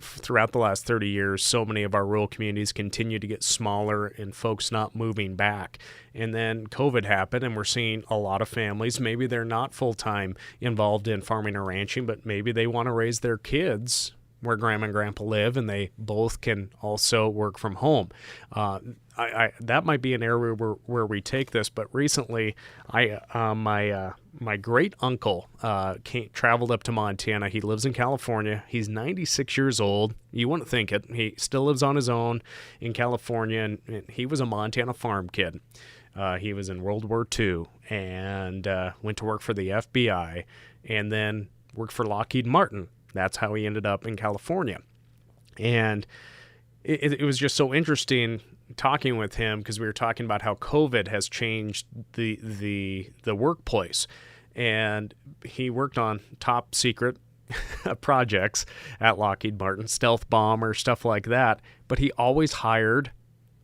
throughout the last 30 years, so many of our rural communities continue to get smaller and folks not moving back. And then COVID happened, and we're seeing a lot of families, maybe they're not full-time involved in farming or ranching, but maybe they want to raise their kids where grandma and grandpa live, and they both can also work from home. That might be an area where we take this. But recently, my great uncle traveled up to Montana. He lives in California. He's 96 years old. You wouldn't think it. He still lives on his own in California, and he was a Montana farm kid. He was in World War II and went to work for the FBI, and then worked for Lockheed Martin. That's how he ended up in California. And it was just so interesting talking with him, because we were talking about how COVID has changed the workplace. And he worked on top secret projects at Lockheed Martin, stealth bomber, stuff like that. But he always hired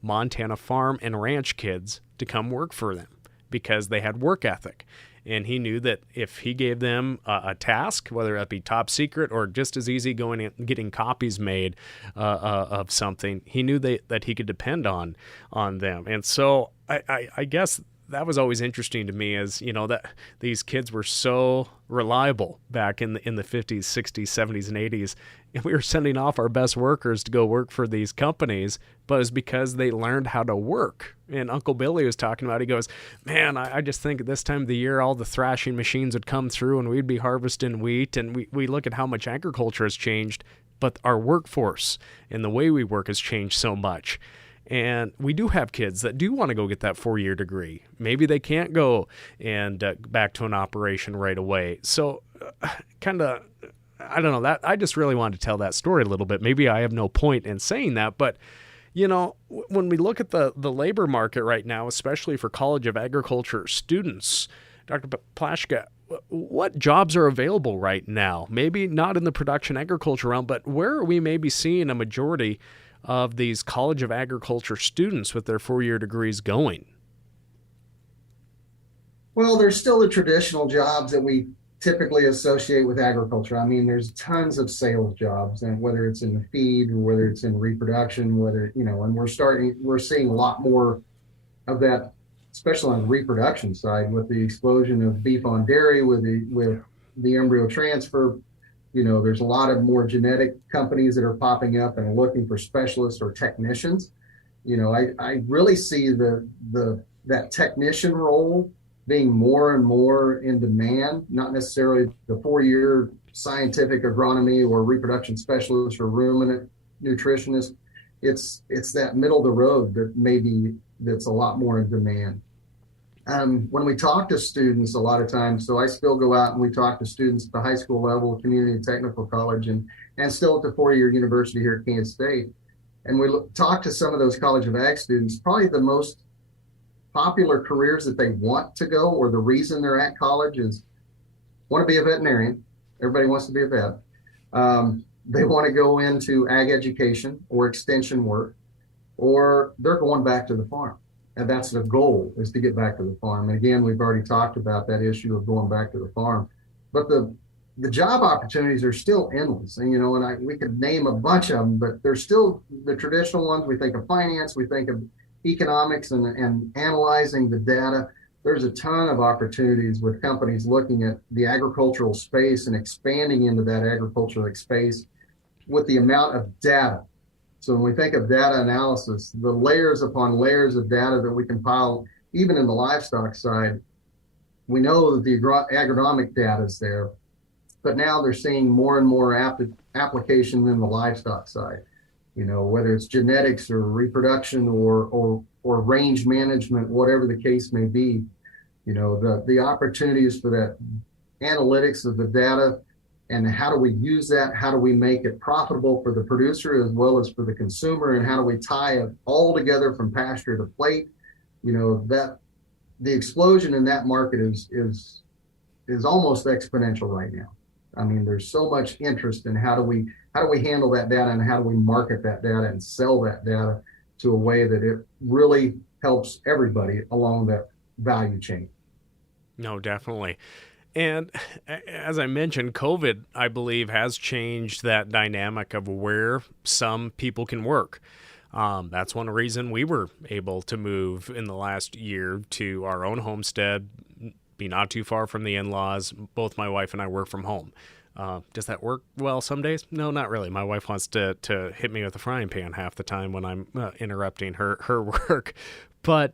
Montana farm and ranch kids to come work for them because they had work ethic. And he knew that if he gave them a task, whether that be top secret or just as easy going and getting copies made of something, he knew that he could depend on them. And so I guess that was always interesting to me, is, that these kids were so reliable back in the 50s, 60s, 70s, and 80s. And we were sending off our best workers to go work for these companies, but it's because they learned how to work. And Uncle Billy was talking about, he goes, man, I just think at this time of the year, all the thrashing machines would come through and we'd be harvesting wheat. And we look at how much agriculture has changed, but our workforce and the way we work has changed so much. And we do have kids that do want to go get that 4-year degree. Maybe they can't go and back to an operation right away. So kind of, I don't know, that I just really wanted to tell that story a little bit. Maybe I have no point in saying that, but when we look at the labor market right now, especially for College of Agriculture students, Dr. Plaschka, what jobs are available right now? Maybe not in the production agriculture realm, but where are we maybe seeing a majority of these College of Agriculture students with their 4-year degrees going? Well, there's still the traditional jobs that we typically associate with agriculture. I mean, there's tons of sales jobs, and whether it's in the feed or whether it's in reproduction, and we're seeing a lot more of that, especially on the reproduction side, with the explosion of beef on dairy, with the embryo transfer. There's a lot of more genetic companies that are popping up and looking for specialists or technicians. I really see that technician role being more and more in demand, not necessarily the 4-year scientific agronomy or reproduction specialist or ruminant nutritionist. It's that middle of the road that's a lot more in demand. When we talk to students a lot of times, so I still go out and we talk to students at the high school level, community and technical college, and still at the 4-year university here at Kansas State. And we talk to some of those College of Ag students. Probably the most popular careers that they want to go, or the reason they're at college, is want to be a veterinarian. Everybody wants to be a vet. They want to go into ag education or extension work, or they're going back to the farm. And that's the goal, is to get back to the farm. And again, we've already talked about that issue of going back to the farm. But the job opportunities are still endless. And, we could name a bunch of them, but there's still the traditional ones. We think of finance, we think of economics and analyzing the data. There's a ton of opportunities with companies looking at the agricultural space and expanding into that agricultural space with the amount of data. So when we think of data analysis, the layers upon layers of data that we compile, even in the livestock side, we know that the agronomic data is there, but now they're seeing more and more application in the livestock side. Whether it's genetics or reproduction or range management, whatever the case may be, the opportunities for that analytics of the data and how do we use that? How do we make it profitable for the producer as well as for the consumer? And how do we tie it all together from pasture to plate? That the explosion in that market is almost exponential right now. I mean, there's so much interest in how do we handle that data, and how do we market that data and sell that data to a way that it really helps everybody along that value chain. No, definitely. And as I mentioned, COVID, I believe, has changed that dynamic of where some people can work. That's one reason we were able to move in the last year to our own homestead, be not too far from the in-laws. Both my wife and I work from home. Does that work well some days? No, not really. My wife wants to hit me with a frying pan half the time when I'm interrupting her work. But,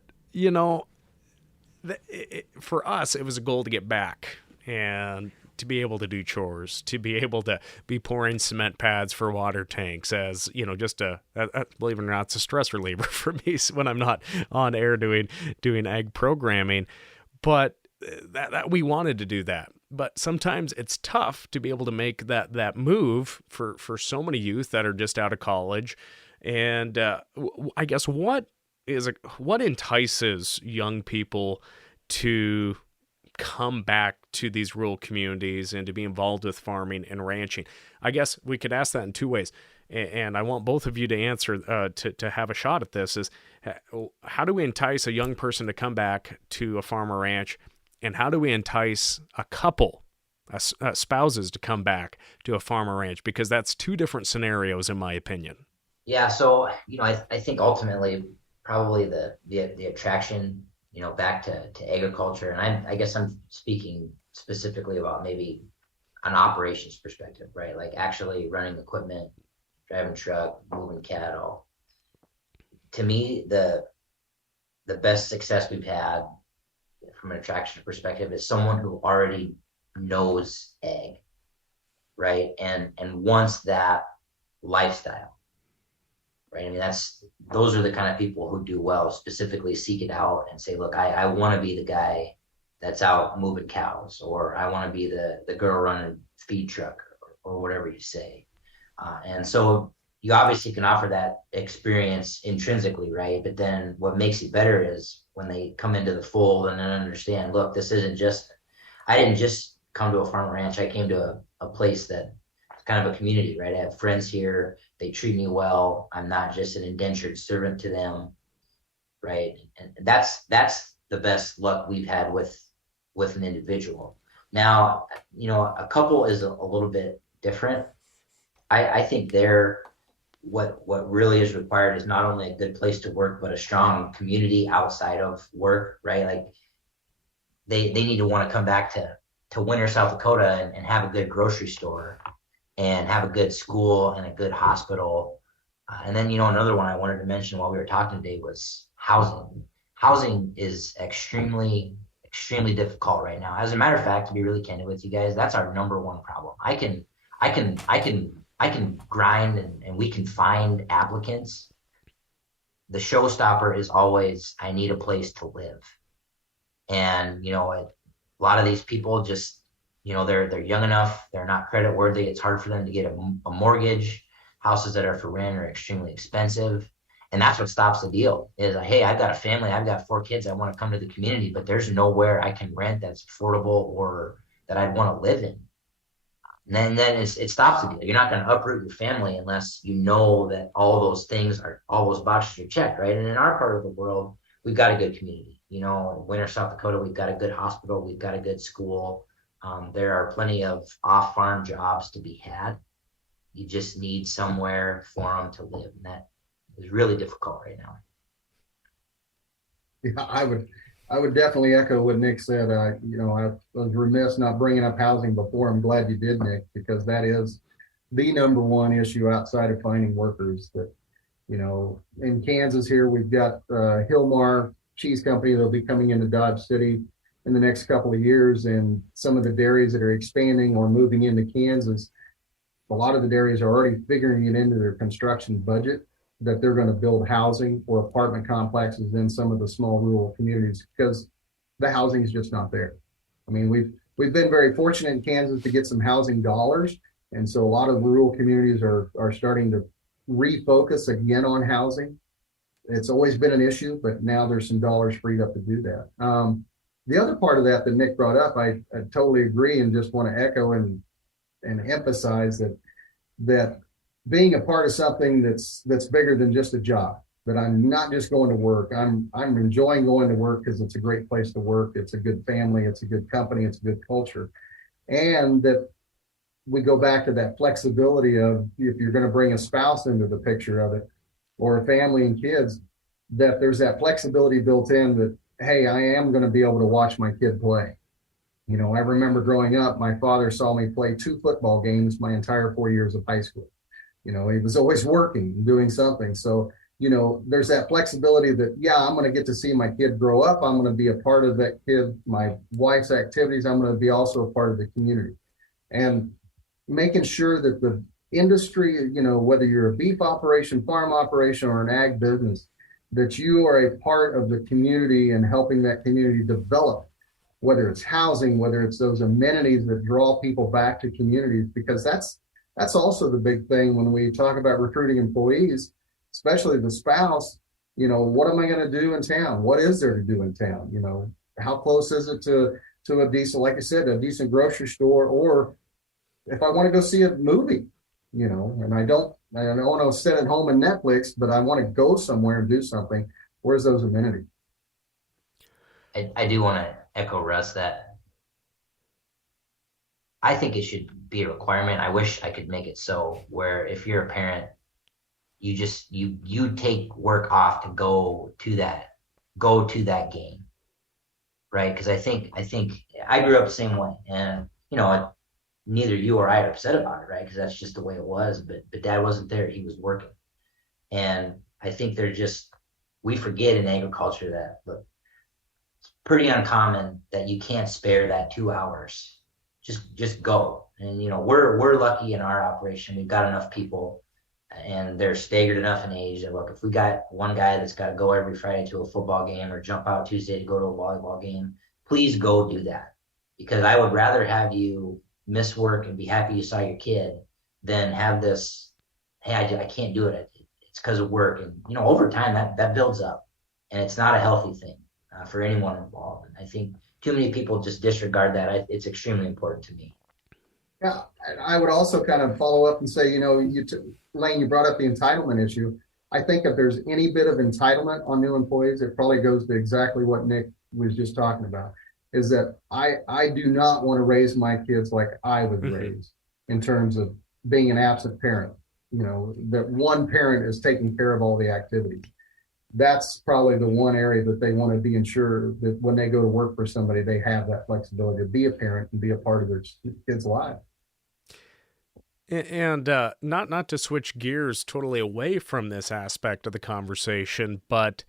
for us, it was a goal to get back and to be able to do chores, to be able to be pouring cement pads for water tanks as, just believe it or not, it's a stress reliever for me when I'm not on air doing ag programming. But that we wanted to do that. But sometimes it's tough to be able to make that move for so many youth that are just out of college. And I guess what entices young people to come back to these rural communities and to be involved with farming and ranching? I guess we could ask that in two ways. And I want both of you to answer, to have a shot at this, is how do we entice a young person to come back to a farm or ranch? And how do we entice a couple, spouses, to come back to a farm or ranch? Because that's two different scenarios, in my opinion. Yeah. So, I think ultimately probably the attraction, back to agriculture. And I guess I'm speaking specifically about maybe an operations perspective, right? Like actually running equipment, driving truck, moving cattle. To me, the best success we've had from an attraction perspective is someone who already knows ag, right? And wants that lifestyle, right? I mean, those are the kind of people who do well, specifically seek it out and say, look, I want to be the guy that's out moving cows, or I want to be the girl running feed truck, or whatever you say. And so you obviously can offer that experience intrinsically, right? But then what makes it better is when they come into the fold and then understand, look, I didn't just come to a farm ranch. I came to a place that's kind of a community, right? I have friends here. They treat me well. I'm not just an indentured servant to them, right? And that's the best luck we've had with an individual. Now, a couple is a little bit different. I think what really is required is not only a good place to work, but a strong community outside of work, right? Like they need to want to come back to Winter, South Dakota and have a good grocery store and have a good school and a good hospital. And then, another one I wanted to mention while we were talking today was housing. Housing is extremely, extremely difficult right now. As a matter of fact, to be really candid with you guys, that's our number one problem. I can grind and we can find applicants. The showstopper is always, I need a place to live. And, a lot of these people just, they're young enough, they're not credit worthy. It's hard for them to get a mortgage. Houses that are for rent are extremely expensive. And that's what stops the deal is, hey, I've got a family, I've got 4 kids, I want to come to the community, but there's nowhere I can rent that's affordable or that I'd want to live in. And then it stops the deal. You're not going to uproot your family unless you know that all those boxes are checked, right? And in our part of the world, we've got a good community. In Winter, South Dakota, we've got a good hospital, we've got a good school. There are plenty of off-farm jobs to be had. You just need somewhere for them to live, and that is really difficult right now. Yeah, I would definitely echo what Nick said. I was remiss not bringing up housing before. I'm glad you did, Nick, because that is the number one issue outside of finding workers. That, in Kansas here, we've got Hillmar Cheese Company that'll be coming into Dodge City in the next couple of years, and some of the dairies that are expanding or moving into Kansas, a lot of the dairies are already figuring it into their construction budget that they're going to build housing or apartment complexes in some of the small rural communities because the housing is just not there. I mean, we've been very fortunate in Kansas to get some housing dollars. And so a lot of rural communities are starting to refocus again on housing. It's always been an issue, but now there's some dollars freed up to do that. The other part of that Nick brought up, I totally agree, and just want to echo and emphasize that being a part of something that's bigger than just a job, that I'm not just going to work. I'm enjoying going to work because it's a great place to work. It's a good family. It's a good company. It's a good culture. And that we go back to that flexibility of, if you're going to bring a spouse into the picture of it, or a family and kids, that there's that flexibility built in that, hey, I am going to be able to watch my kid play. You know, I remember growing up, my father saw me play 2 football games my entire 4 years of high school. You know, he was always working and doing something. So, you know, there's that flexibility that, yeah, I'm going to get to see my kid grow up. I'm going to be a part of that kid, my wife's activities. I'm going to be also a part of the community. And making sure that the industry, you know, whether you're a beef operation, farm operation, or an ag business, that you are a part of the community and helping that community develop, whether it's housing, whether it's those amenities that draw people back to communities, because that's also the big thing when we talk about recruiting employees, especially the spouse. You know, what am I going to do in town? What is there to do in town? You know, how close is it to a decent, like I said, a decent grocery store, or if I want to go see a movie, you know, and I don't want to sit at home and Netflix, but I want to go somewhere and do something. Where's those amenities? I do want to echo Russ that I think it should be a requirement. I wish I could make it so where if you're a parent, you take work off to go to that game, right? Because I think I grew up the same way, and you know, neither you or I are upset about it, right? Because that's just the way it was. But Dad wasn't there; he was working, and I think we forget in agriculture that, look, it's pretty uncommon that you can't spare that 2 hours. Just go. And you know, we're lucky in our operation. We've got enough people, and they're staggered enough in age that, look, if we got one guy that's got to go every Friday to a football game or jump out Tuesday to go to a volleyball game, please go do that. Because I would rather have you miss work and be happy you saw your kid than have this, hey, I can't do it. It's because of work. And, you know, over time that builds up, and it's not a healthy thing for anyone involved. And I think too many people just disregard that. It's extremely important to me. Yeah, and I would also kind of follow up and say, you know, Lane, you brought up the entitlement issue. I think if there's any bit of entitlement on new employees, it probably goes to exactly what Nick was just talking about, is that I do not want to raise my kids like I was raised in terms of being an absent parent, you know, that one parent is taking care of all the activities. That's probably the one area that they want to be ensured that when they go to work for somebody, they have that flexibility to be a parent and be a part of their kid's life. And not to switch gears totally away from this aspect of the conversation, but,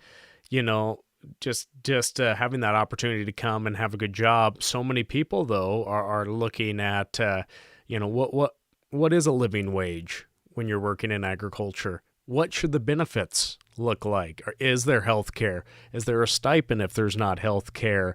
you know, just having that opportunity to come and have a good job. So many people, though, are looking at, you know, what is a living wage when you're working in agriculture? What should the benefits look like? Or is there health care? Is there a stipend if there's not health care?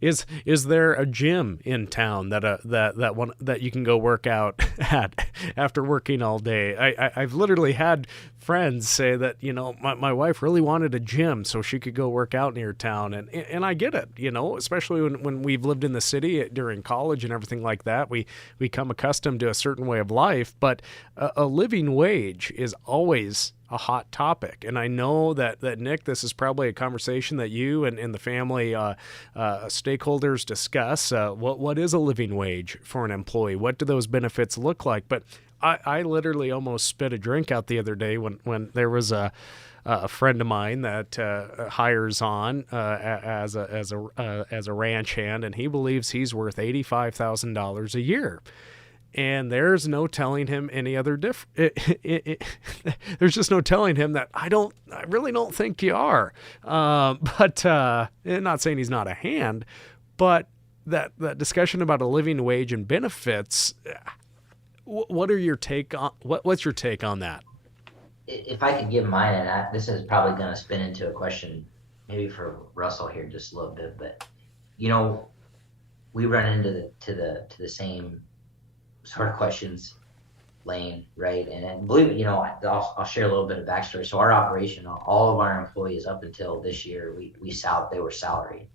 Is there a gym in town that you can go work out at after working all day? I've literally had friends say that, you know, my wife really wanted a gym so she could go work out near town, and I get it, you know, especially when we've lived in the city during college and everything like that. We become accustomed to a certain way of life, but a living wage is always a hot topic. And I know that Nick, this is probably a conversation that you and the family stakeholders discuss. What is a living wage for an employee? What do those benefits look like? But I literally almost spit a drink out the other day when there was a friend of mine that hires on as a ranch hand, and he believes he's worth $85,000 a year. And there's no telling him any other there's just no telling him that I really don't think you are. But not saying he's not a hand, but that discussion about a living wage and benefits, what are your take on what's your take on that? If I could give mine, and this is probably going to spin into a question maybe for Russell here just a little bit, but you know, we run into the same sort of questions, Lane, right? And believe it, I'll share a little bit of backstory. So our operation, all of our employees up until this year, they were salaried.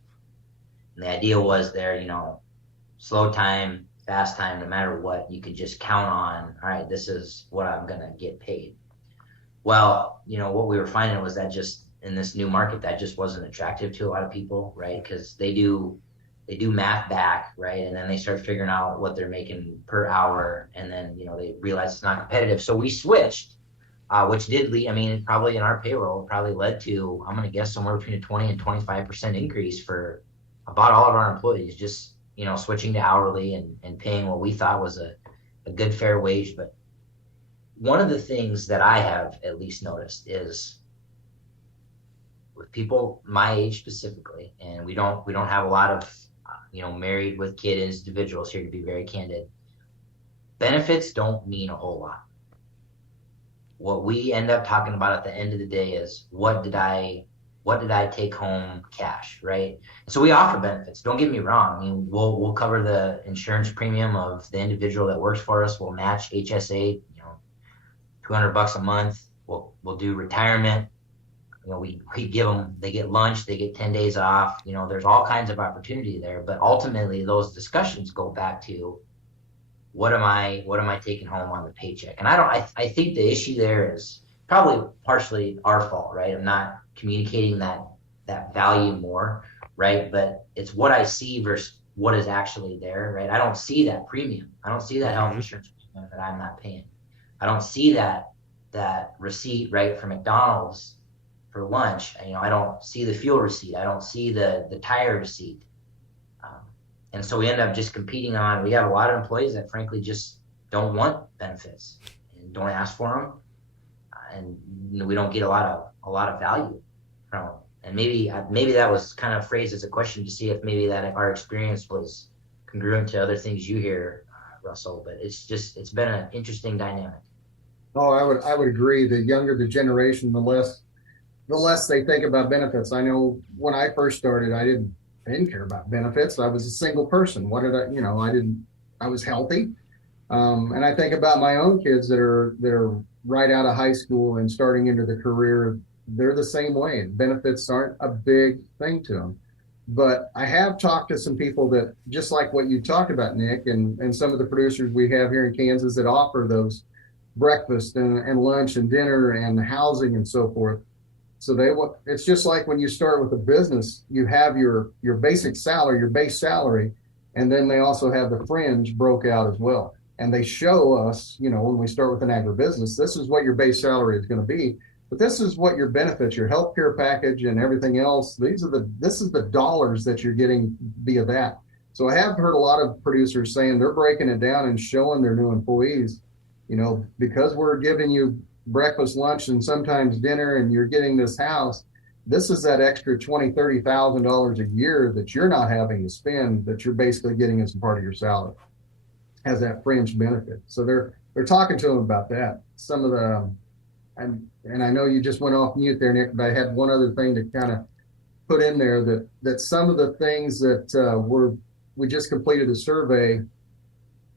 And the idea was there, slow time, fast time, no matter what, you could just count on, all right, this is what I'm going to get paid. Well, what we were finding was that just in this new market, that just wasn't attractive to a lot of people, right? Because they do math back, right? And then they start figuring out what they're making per hour. And then, they realize it's not competitive. So we switched, which did lead, probably in our payroll, probably led to, I'm going to guess, somewhere between a 20 and 25% increase for about all of our employees, just, switching to hourly and paying what we thought was a good, fair wage. But one of the things that I have at least noticed is with people my age specifically, and we don't have a lot of, married with kid individuals here, to be very candid, benefits don't mean a whole lot. What we end up talking about at the end of the day is what did I take home cash, right? So we offer benefits. Don't get me wrong. We'll cover the insurance premium of the individual that works for us. We'll match HSA, $200 a month. We'll do retirement. We give them, they get lunch, they get 10 days off. There's all kinds of opportunity there. But ultimately, those discussions go back to what am I taking home on the paycheck? And I think the issue there is probably partially our fault, right? I'm not communicating that value more, right? But it's what I see versus what is actually there, right? I don't see that premium. I don't see that health insurance premium that I'm not paying. I don't see that receipt, right, for McDonald's for lunch. I don't see the fuel receipt. I don't see the tire receipt. And so we end up just competing on, we have a lot of employees that frankly just don't want benefits and don't ask for them. And we don't get a lot of value from them. And maybe that was kind of phrased as a question to see if our experience was congruent to other things you hear, Russell. But it's been an interesting dynamic. Oh, I would agree. The younger the generation, the less they think about benefits. I know when I first started, I didn't care about benefits. I was a single person. What did I was healthy. And I think about my own kids that are right out of high school and starting into the career. They're the same way. Benefits aren't a big thing to them. But I have talked to some people that, just like what you talked about, Nick, and some of the producers we have here in Kansas that offer those breakfast and lunch and dinner and housing and so forth. So it's just like when you start with a business, you have your basic salary, your base salary, and then they also have the fringe broke out as well. And they show us, when we start with an agribusiness, this is what your base salary is going to be, but this is what your benefits, your healthcare package and everything else. This is the dollars that you're getting via that. So I have heard a lot of producers saying they're breaking it down and showing their new employees, because we're giving you breakfast, lunch, and sometimes dinner, and you're getting this house, this is that extra $20,000, $30,000 a year that you're not having to spend, that you're basically getting as a part of your salary as that fringe benefit. So they're talking to them about that. Some of the, and I know you just went off mute there, Nick, but I had one other thing to kind of put in there that some of the things that we just completed a survey,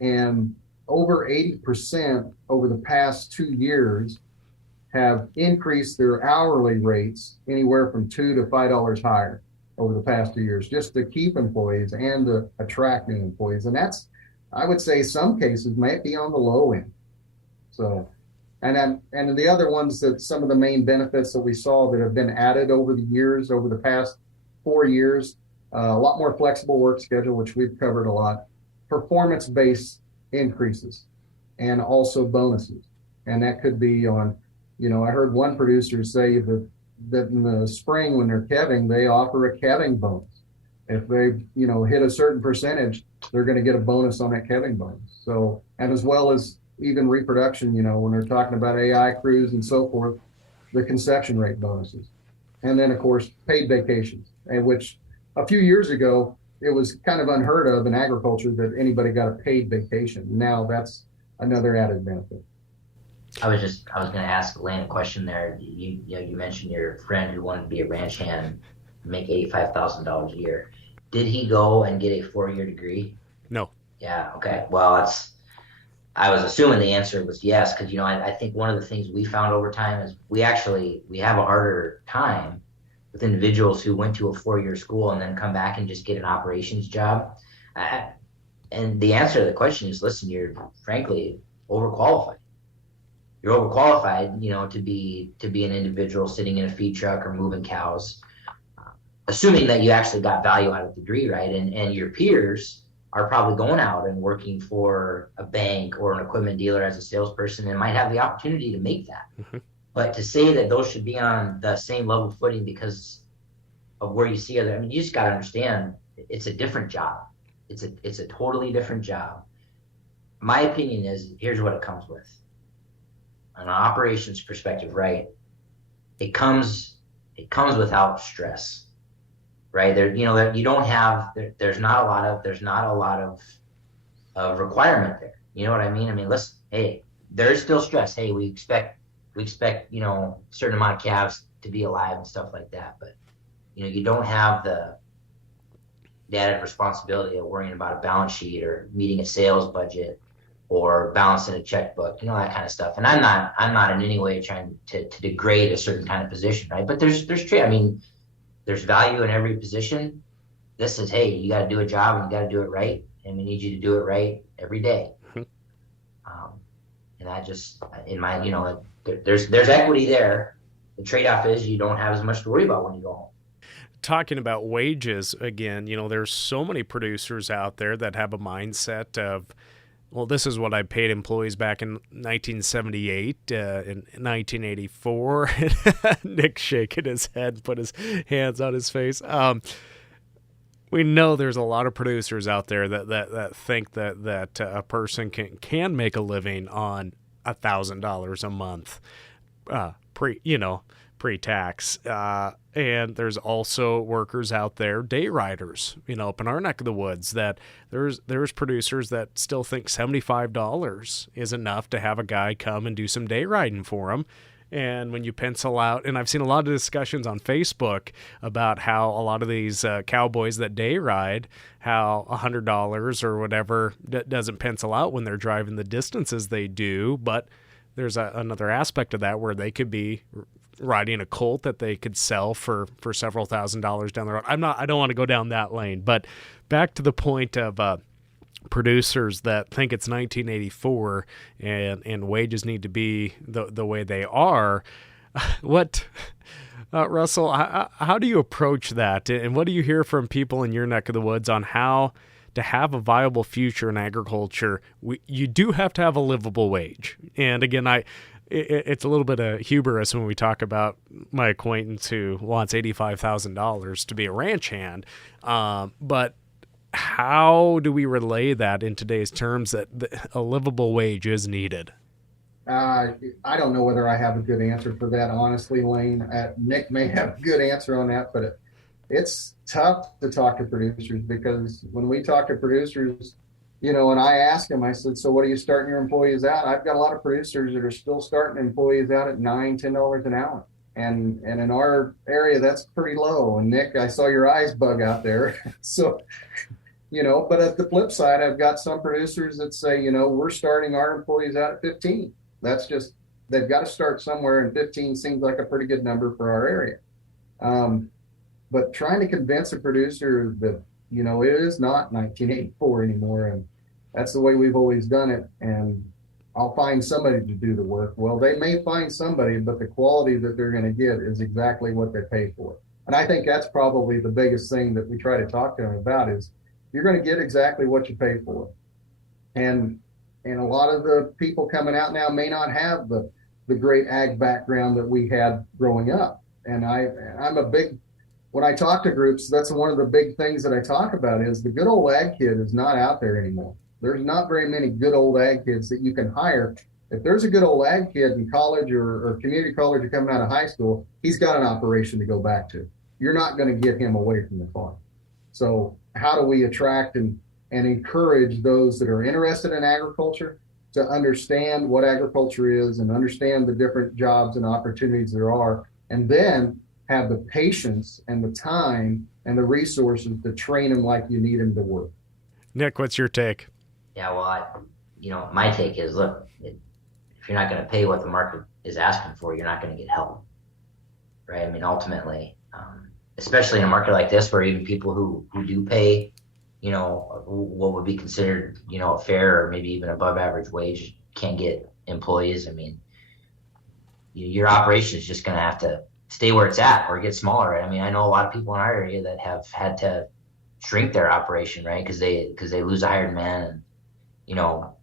and over 80% over the past 2 years have increased their hourly rates anywhere from $2 to $5 higher over the past 2 years, just to keep employees and to attract new employees. And that's, I would say, some cases might be on the low end. So, and the other ones, that some of the main benefits that we saw that have been added over the years, over the past 4 years, a lot more flexible work schedule, which we've covered a lot, performance-based increases, and also bonuses. And that could be on, I heard one producer say that in the spring when they're calving, they offer a calving bonus. If they, hit a certain percentage, they're going to get a bonus on that calving bonus. So, and as well as even reproduction, when they're talking about AI crews and so forth, the conception rate bonuses. And then, of course, paid vacations, and which a few years ago, it was kind of unheard of in agriculture that anybody got a paid vacation. Now that's another added benefit. I was going to ask Lane a question there. You mentioned your friend who wanted to be a ranch hand and make $85,000 a year. did he go and get a 4-year degree? No. Yeah. Okay. Well, I was assuming the answer was yes, because I think one of the things we found over time is we have a harder time with individuals who went to a 4-year school and then come back and just get an operations job. And the answer to the question is, listen, you're frankly overqualified. You're overqualified, to be an individual sitting in a feed truck or moving cows, assuming that you actually got value out of the degree, right? And your peers are probably going out and working for a bank or an equipment dealer as a salesperson and might have the opportunity to make that. Mm-hmm. But to say that those should be on the same level footing because of where you see other, you just got to understand it's a different job. It's a totally different job. My opinion is, here's what it comes with. On an operations perspective, right? It comes without stress, right? You don't have, there's not a lot of requirement there. You know what I mean? I mean, listen, hey, there's still stress. Hey, we expect, certain amount of calves to be alive and stuff like that. But, you don't have the added responsibility of worrying about a balance sheet or meeting a sales budget or balancing a checkbook, that kind of stuff. And I'm not in any way trying to degrade a certain kind of position, right? But there's value in every position. This is, hey, you got to do a job and you got to do it right, and we need you to do it right every day. And that just, in my, there's equity there. The trade-off is you don't have as much to worry about when you go home. Talking about wages again, there's so many producers out there that have a mindset of, well, this is what I paid employees back in 1978, in 1984. Nick shaking his head, put his hands on his face. We know there's a lot of producers out there that think that a person can make a living on $1,000 a month, pre-tax. And there's also workers out there, day riders, up in our neck of the woods, that there's producers that still think $75 is enough to have a guy come and do some day riding for them. And when you pencil out, and I've seen a lot of discussions on Facebook about how a lot of these cowboys that day ride, how $100 or whatever doesn't pencil out when they're driving the distances they do. But there's another aspect of that where they could be riding a colt that they could sell for several $1,000s down the road. I don't want to go down that lane, but back to the point of producers that think it's 1984 and wages need to be the way they are. What, Russell, how do you approach that? And what do you hear from people in your neck of the woods on how to have a viable future in agriculture? You do have to have a livable wage. And again, it's a little bit of hubris when we talk about my acquaintance who wants $85,000 to be a ranch hand. But how do we relay that in today's terms that a livable wage is needed? I don't know whether I have a good answer for that, honestly, Lane. Nick may have a good answer on that, but it's tough to talk to producers, because when we talk to producers, and I ask them, I said, so what are you starting your employees out? I've got a lot of producers that are still starting employees out at $9, $10 an hour. And in our area, that's pretty low. And Nick, I saw your eyes bug out there. So, but at the flip side, I've got some producers that say, we're starting our employees out at 15. That's just, they've got to start somewhere, and 15 seems like a pretty good number for our area. But trying to convince a producer that, it is not 1984 anymore, and that's the way we've always done it, and I'll find somebody to do the work. Well, they may find somebody, but the quality that they're going to get is exactly what they pay for. And I think that's probably the biggest thing that we try to talk to them about is you're going to get exactly what you pay for. And a lot of the people coming out now may not have the great ag background that we had growing up. And when I talk to groups, that's one of the big things that I talk about is the good old ag kid is not out there anymore. There's not very many good old ag kids that you can hire. If there's a good old ag kid in college or community college or coming out of high school, he's got an operation to go back to. You're not going to get him away from the farm. So how do we attract and encourage those that are interested in agriculture to understand what agriculture is and understand the different jobs and opportunities there are, and then have the patience and the time and the resources to train them like you need them to work. Nick, what's your take? Yeah, well, my take is, look, if you're not going to pay what the market is asking for, you're not going to get help, right? I mean, ultimately, especially in a market like this, where even people who do pay, what would be considered, a fair or maybe even above average wage can't get employees. I mean, your operation is just going to have to stay where it's at or get smaller. Right? I mean, I know a lot of people in our area that have had to shrink their operation, right? Because they lose a hired man and,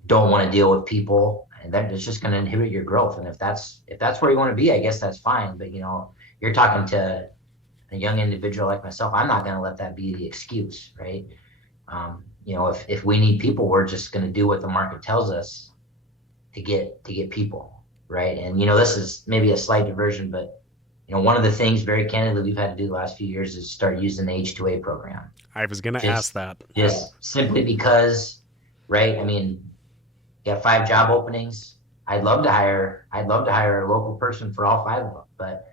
don't want to deal with people, and that it's just going to inhibit your growth. And if that's where you want to be, I guess that's fine. But, you're talking to a young individual like myself, I'm not going to let that be the excuse, right? If we need people, we're just going to do what the market tells us to get people, right? And this is maybe a slight diversion, but one of the things, very candidly, we've had to do the last few years is start using the H-2A program. I was going to ask that. Just simply because, right? I mean, you have 5 job openings. I'd love to hire a local person for all 5 of them, but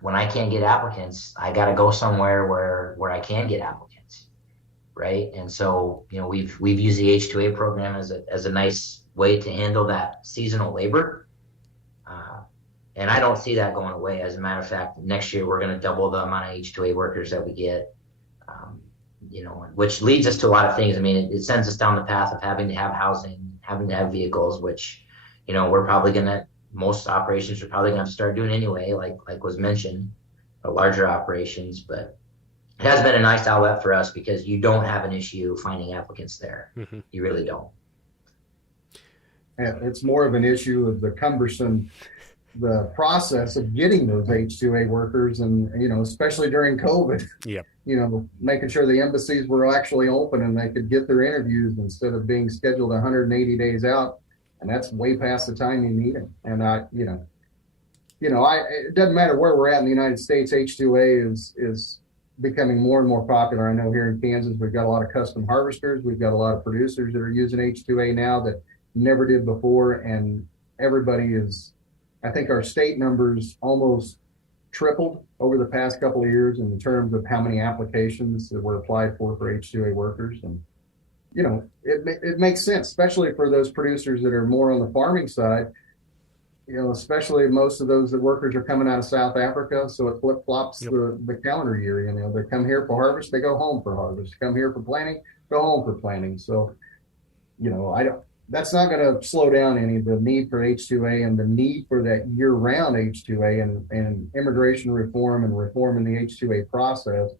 when I can't get applicants, I got to go somewhere where I can get applicants, right? And so, we've used the H-2A program as a nice way to handle that seasonal labor. And I don't see that going away. As a matter of fact, next year we're going to double the amount of H-2A workers that we get, which leads us to a lot of things. I mean, it sends us down the path of having to have housing, having to have vehicles, which, most operations are probably going to start doing anyway, like was mentioned, larger operations. But it has been a nice outlet for us because you don't have an issue finding applicants there. Mm-hmm. You really don't. And it's more of an issue of the process of getting those H-2A workers, and especially during COVID. Yep. Making sure the embassies were actually open and they could get their interviews instead of being scheduled 180 days out, and that's way past the time you need it. And it doesn't matter where we're at in the United States, H-2A is becoming more and more popular. I know here in Kansas we've got a lot of custom harvesters, we've got a lot of producers that are using H-2A now that never did before, and everybody is. I think our state numbers almost tripled over the past couple of years in terms of how many applications that were applied for H-2A workers. And, it makes sense, especially for those producers that are more on the farming side, especially most of those workers are coming out of South Africa. So it flip-flops the calendar year. They come here for harvest, they go home for harvest. Come here for planting, go home for planting. So, that's not going to slow down the need for H-2A and the need for that year-round H-2A and immigration reform and reform in the H-2A process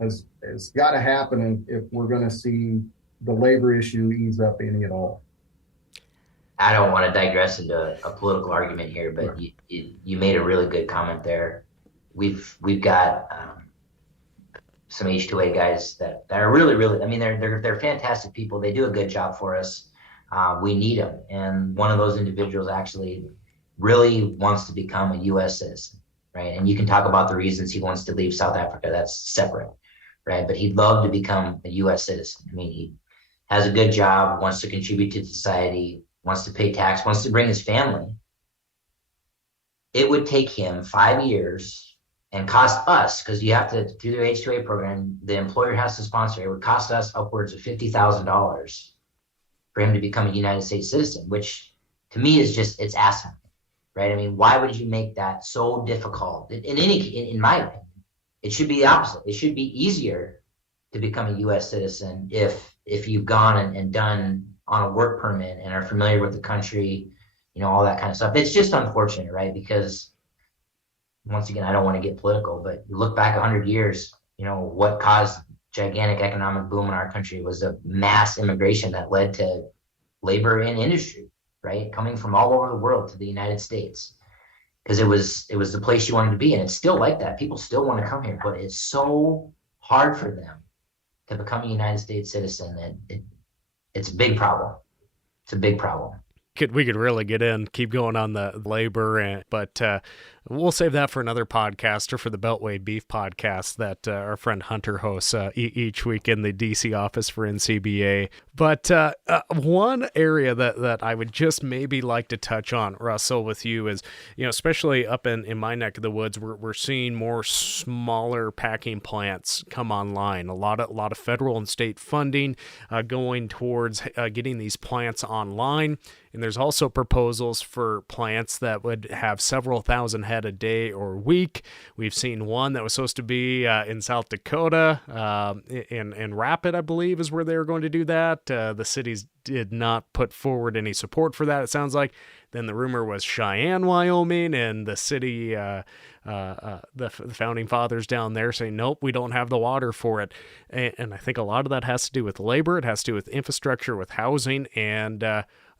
has got to happen if we're going to see the labor issue ease up any at all. I don't want to digress into a political argument here, but you made a really good comment there. We've got some H-2A guys that are really, really, I mean, they're fantastic people. They do a good job for us. We need them. And one of those individuals actually really wants to become a U.S. citizen, right? And you can talk about the reasons he wants to leave South Africa. That's separate, right? But he'd love to become a U.S. citizen. I mean, he has a good job, wants to contribute to society, wants to pay tax, wants to bring his family. It would take him 5 years and cost us, because you have to, through the H-2A program, the employer has to sponsor. It would cost us upwards of $50,000 for him to become a United States citizen, which to me is it's asinine, right? I mean, why would you make that so difficult? In my opinion, it should be the opposite. It should be easier to become a U.S. citizen if you've gone and done on a work permit and are familiar with the country, all that kind of stuff. It's just unfortunate, right? Because once again, I don't want to get political, but you look back 100 years, what caused gigantic economic boom in our country was a mass immigration that led to labor in industry, right? Coming from all over the world to the United States, because it was the place you wanted to be. And it's still like that. People still want to come here, but it's so hard for them to become a United States citizen that it's a big problem. It's a big problem. We could really keep going on the labor, but we'll save that for another podcast, or for the Beltway Beef podcast that our friend Hunter hosts each week in the DC office for NCBA. But one area that I would just maybe like to touch on, Russell, with you is, especially up in my neck of the woods, we're seeing more smaller packing plants come online. A lot of federal and state funding going towards getting these plants online. And there's also proposals for plants that would have several thousand head a day or week. We've seen one that was supposed to be in South Dakota, in Rapid, I believe, is where they were going to do that. The cities did not put forward any support for that, it sounds like. Then the rumor was Cheyenne, Wyoming, and the city, the founding fathers down there saying, nope, we don't have the water for it. And I think a lot of that has to do with labor. It has to do with infrastructure, with housing, and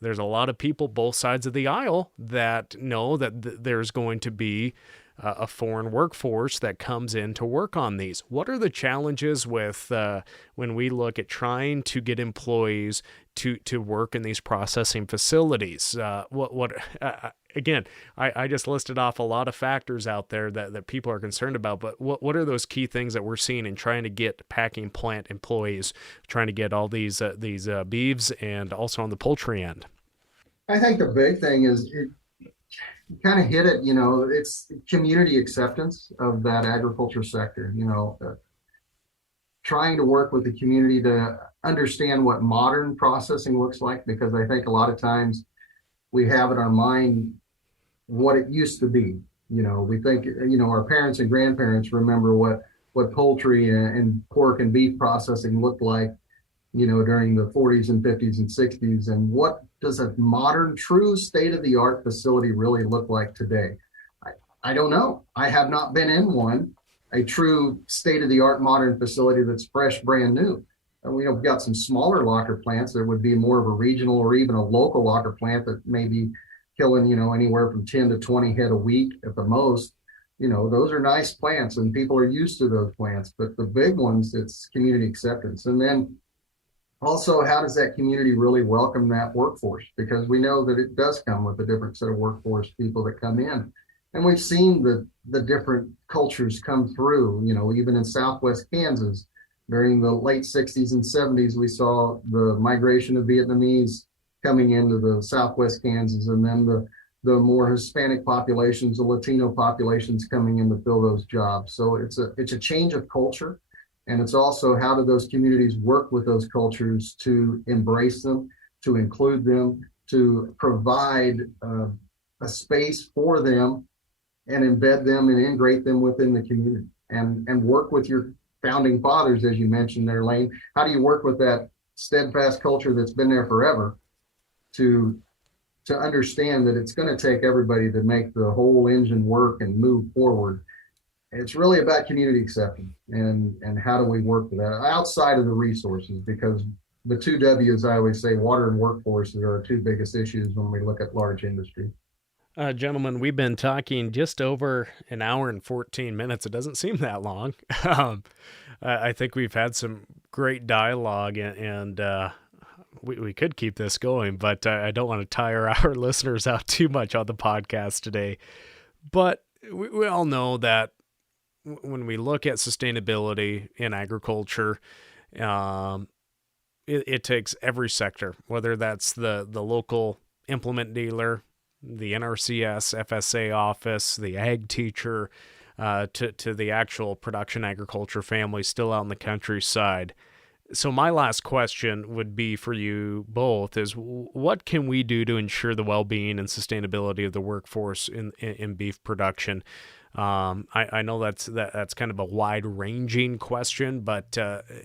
there's a lot of people both sides of the aisle that know that there's going to be a foreign workforce that comes in to work on these. What are the challenges with when we look at trying to get employees to work in these processing facilities? Again, I just listed off a lot of factors out there that people are concerned about, but what are those key things that we're seeing in trying to get packing plant employees, trying to get all these beeves, and also on the poultry end? I think the big thing is you kind of hit it, it's community acceptance of that agriculture sector, trying to work with the community to understand what modern processing looks like, because I think a lot of times we have in our mind what it used to be. We think, our parents and grandparents remember what poultry and pork and beef processing looked like, during the 40s and 50s and 60s. And what does a modern, true state-of-the-art facility really look like today? I don't know. I have not been in one, a true state-of-the-art modern facility that's fresh, brand new. And we've got some smaller locker plants. There would be more of a regional or even a local locker plant that may be killing, anywhere from 10 to 20 head a week at the most. Those are nice plants and people are used to those plants. But the big ones, it's community acceptance. And then also, how does that community really welcome that workforce? Because we know that it does come with a different set of workforce people that come in. And we've seen the different cultures come through, even in Southwest Kansas. During the late 60s and 70s, we saw the migration of Vietnamese coming into the Southwest Kansas, and then the more Hispanic populations, the Latino populations coming in to fill those jobs. So it's a change of culture. And it's also, how do those communities work with those cultures to embrace them, to include them, to provide a space for them and embed them and integrate them within the community, and work with your founding fathers, as you mentioned there, Lane. How do you work with that steadfast culture that's been there forever to understand that it's going to take everybody to make the whole engine work and move forward? It's really about community acceptance and how do we work with that outside of the resources, because the two W's, I always say, water and workforce, are our two biggest issues when we look at large industry. Gentlemen, we've been talking just over an hour and 14 minutes. It doesn't seem that long. I think we've had some great dialogue, and we could keep this going, but I don't want to tire our listeners out too much on the podcast today. But we all know that when we look at sustainability in agriculture, it takes every sector, whether that's the local implement dealer, the NRCS, FSA office, the ag teacher, to the actual production agriculture family still out in the countryside. So my last question would be for you both is, what can we do to ensure the well-being and sustainability of the workforce in beef production? I know that's kind of a wide-ranging question, but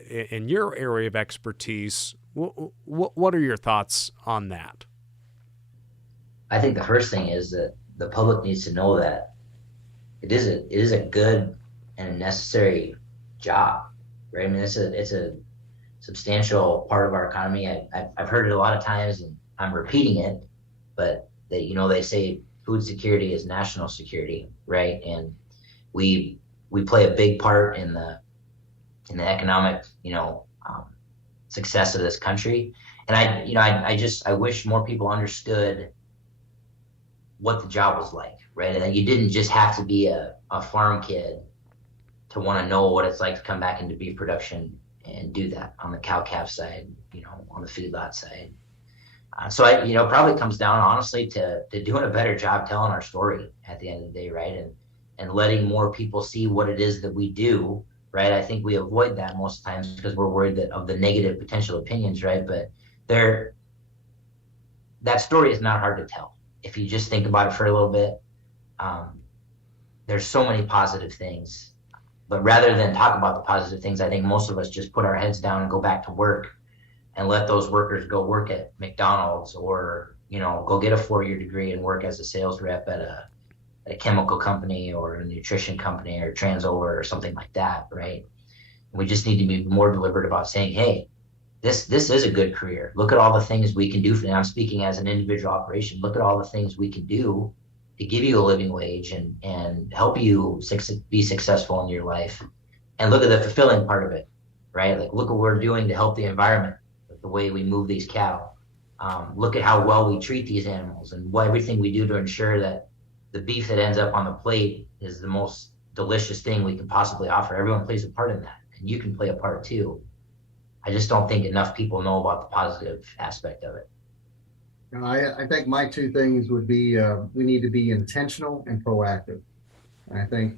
in your area of expertise, what are your thoughts on that? I think the first thing is that the public needs to know that it is a good and necessary job, right? I mean, it's a substantial part of our economy. I've heard it a lot of times, and I'm repeating it, but they say food security is national security, right? And we play a big part in the economic, success of this country. And I wish more people understood what the job was like, right? And that you didn't just have to be a farm kid to want to know what it's like to come back into beef production and do that on the cow calf side, on the feedlot side. So probably comes down honestly to doing a better job telling our story at the end of the day, right? And letting more people see what it is that we do, right? I think we avoid that most times because we're worried of the negative potential opinions, right? But that story is not hard to tell. If you just think about it for a little bit, there's so many positive things. But rather than talk about the positive things, I think most of us just put our heads down and go back to work and let those workers go work at McDonald's or, go get a 4-year degree and work as a sales rep at a chemical company or a nutrition company or Transover or something like that, right? We just need to be more deliberate about saying, hey, this is a good career. Look at all the things we can do for them. I'm speaking as an individual operation. Look at all the things we can do to give you a living wage and help you be successful in your life. And look at the fulfilling part of it, right? Like, look at what we're doing to help the environment, the way we move these cattle. Look at how well we treat these animals and everything we do to ensure that the beef that ends up on the plate is the most delicious thing we can possibly offer. Everyone plays a part in that, and you can play a part too. I just don't think enough people know about the positive aspect of it. I think my two things would be we need to be intentional and proactive. I think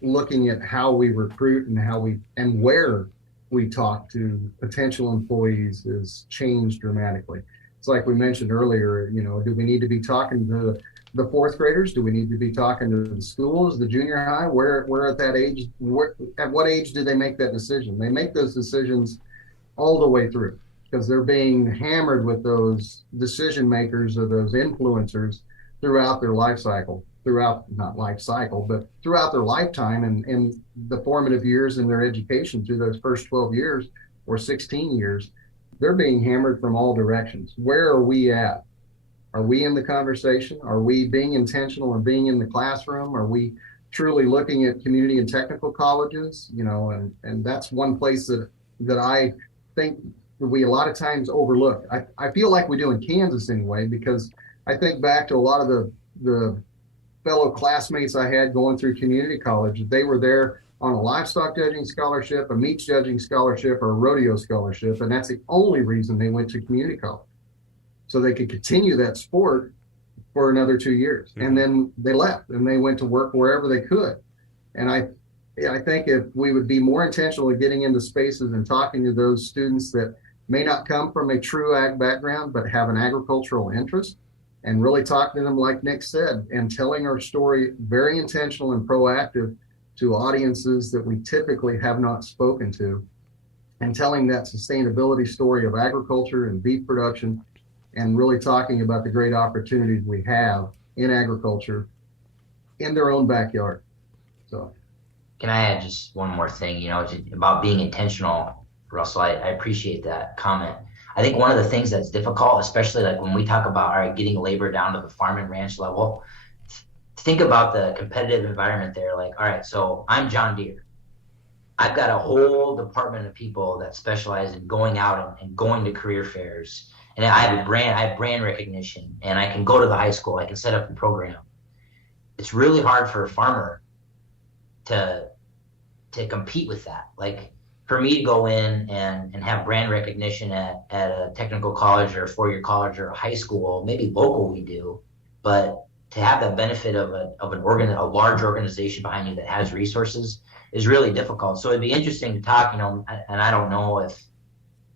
looking at how we recruit and where we talk to potential employees is changed dramatically. It's like we mentioned earlier, do we need to be talking to the fourth graders? Do we need to be talking to the schools, the junior high? Where at that age, at what age do they make that decision? They make those decisions all the way through because they're being hammered with those decision makers or those influencers throughout their life cycle, not life cycle, but throughout their lifetime and the formative years in their education through those first 12 years or 16 years. They're being hammered from all directions. Where are we at? Are we in the conversation? Are we being intentional and being in the classroom? Are we truly looking at community and technical colleges? And that's one place that I think we a lot of times overlook. I feel like we do in Kansas anyway, because I think back to a lot of the fellow classmates I had going through community college. They were there on a livestock judging scholarship, a meat judging scholarship, or a rodeo scholarship, and that's the only reason they went to community college. So they could continue that sport for another 2 years. Mm-hmm. And then they left and they went to work wherever they could. And I think if we would be more intentional in getting into spaces and talking to those students that may not come from a true ag background, but have an agricultural interest, and really talking to them, like Nick said, and telling our story very intentional and proactive to audiences that we typically have not spoken to, and telling that sustainability story of agriculture and beef production, and really talking about the great opportunities we have in agriculture in their own backyard. So, can I add just one more thing, about being intentional, Russell? I appreciate that comment. I think one of the things that's difficult, especially like when we talk about getting labor down to the farm and ranch level, think about the competitive environment there. Like, all right, so I'm John Deere. I've got a whole department of people that specialize in going out and going to career fairs. And I have brand recognition, and I can go to the high school. I can set up a program. It's really hard for a farmer to compete with that. Like, for me to go in and have brand recognition at a technical college or a 4-year college or a high school, maybe local we do, but to have the benefit of a large organization behind you that has resources is really difficult. So it'd be interesting to talk, and I don't know if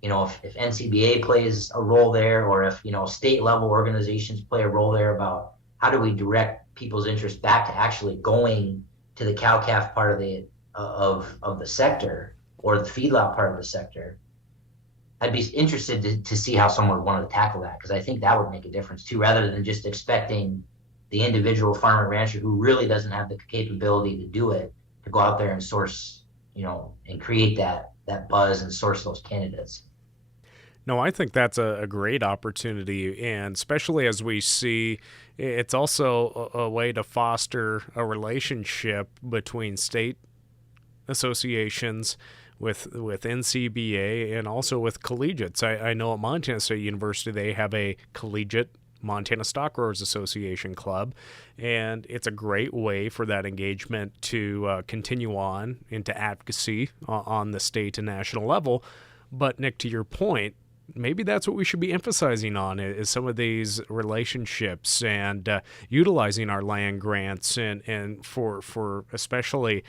NCBA plays a role there, or if, state level organizations play a role there about how do we direct people's interest back to actually going to the cow calf part of the sector, or the feedlot part of the sector. I'd be interested to see how someone would want to tackle that, because I think that would make a difference too, rather than just expecting the individual farmer rancher who really doesn't have the capability to do it to go out there and source, and create that buzz and source those candidates. No, I think that's a great opportunity, and especially as we see, it's also a way to foster a relationship between state associations with NCBA and also with collegiates. I know at Montana State University they have a collegiate Montana Stock Growers Association club, and it's a great way for that engagement to continue on into advocacy on the state and national level. But Nick, to your point, maybe that's what we should be emphasizing on is some of these relationships and utilizing our land grants and for especially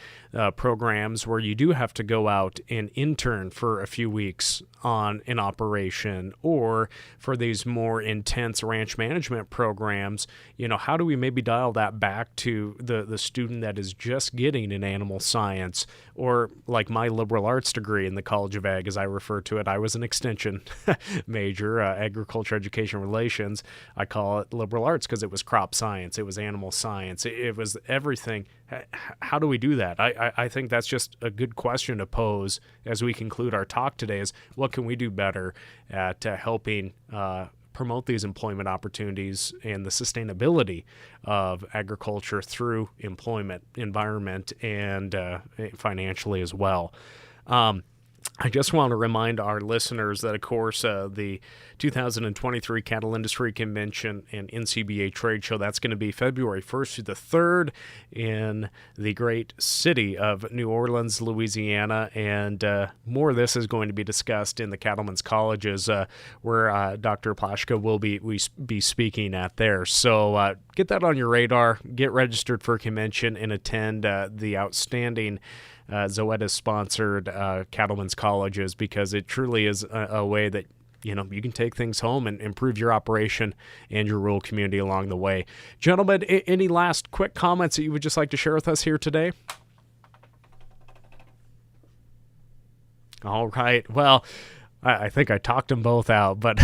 programs where you do have to go out and intern for a few weeks on an operation, or for these more intense ranch management programs. How do we maybe dial that back to the student that is just getting an animal science, or like my liberal arts degree in the College of Ag, as I refer to it. I was an extension major, agriculture education relations. I call it liberal arts because it was crop science, it was animal science, it was everything. How do we do that? I think that's just a good question to pose as we conclude our talk today, is what can we do better at helping promote these employment opportunities and the sustainability of agriculture through employment, environment, and financially as well. I just want to remind our listeners that, of course, the 2023 Cattle Industry Convention and NCBA Trade Show, that's going to be February 1st through the 3rd in the great city of New Orleans, Louisiana. And more of this is going to be discussed in the Cattlemen's Colleges, where Dr. Plaschka will be speaking at there. So get that on your radar, get registered for a convention, and attend the outstanding Zoetis-sponsored Cattlemen's Colleges, because it truly is a way that you can take things home and improve your operation and your rural community along the way. Gentlemen, any last quick comments that you would just like to share with us here today? All right. Well, I think I talked them both out, but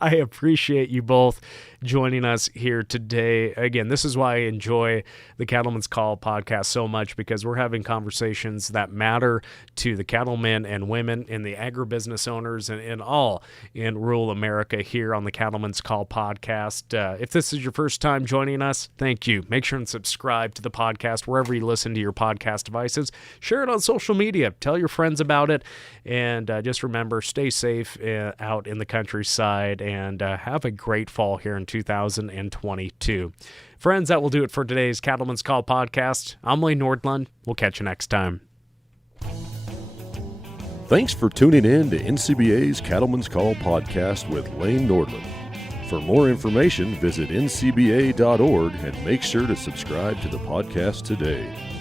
I appreciate you both joining us here today. Again, this is why I enjoy the Cattlemen's Call podcast so much, because we're having conversations that matter to the cattlemen and women and the agribusiness owners and all in rural America here on the Cattlemen's Call podcast. If this is your first time joining us, thank you. Make sure and subscribe to the podcast wherever you listen to your podcast devices. Share it on social media. Tell your friends about it. And just remember, stay safe out in the countryside, and have a great fall here in 2022. Friends, that will do it for today's Cattlemen's Call podcast. I'm Lane Nordlund. We'll catch you next time. Thanks for tuning in to NCBA's Cattlemen's Call podcast with Lane Nordlund. For more information, visit ncba.org and make sure to subscribe to the podcast today.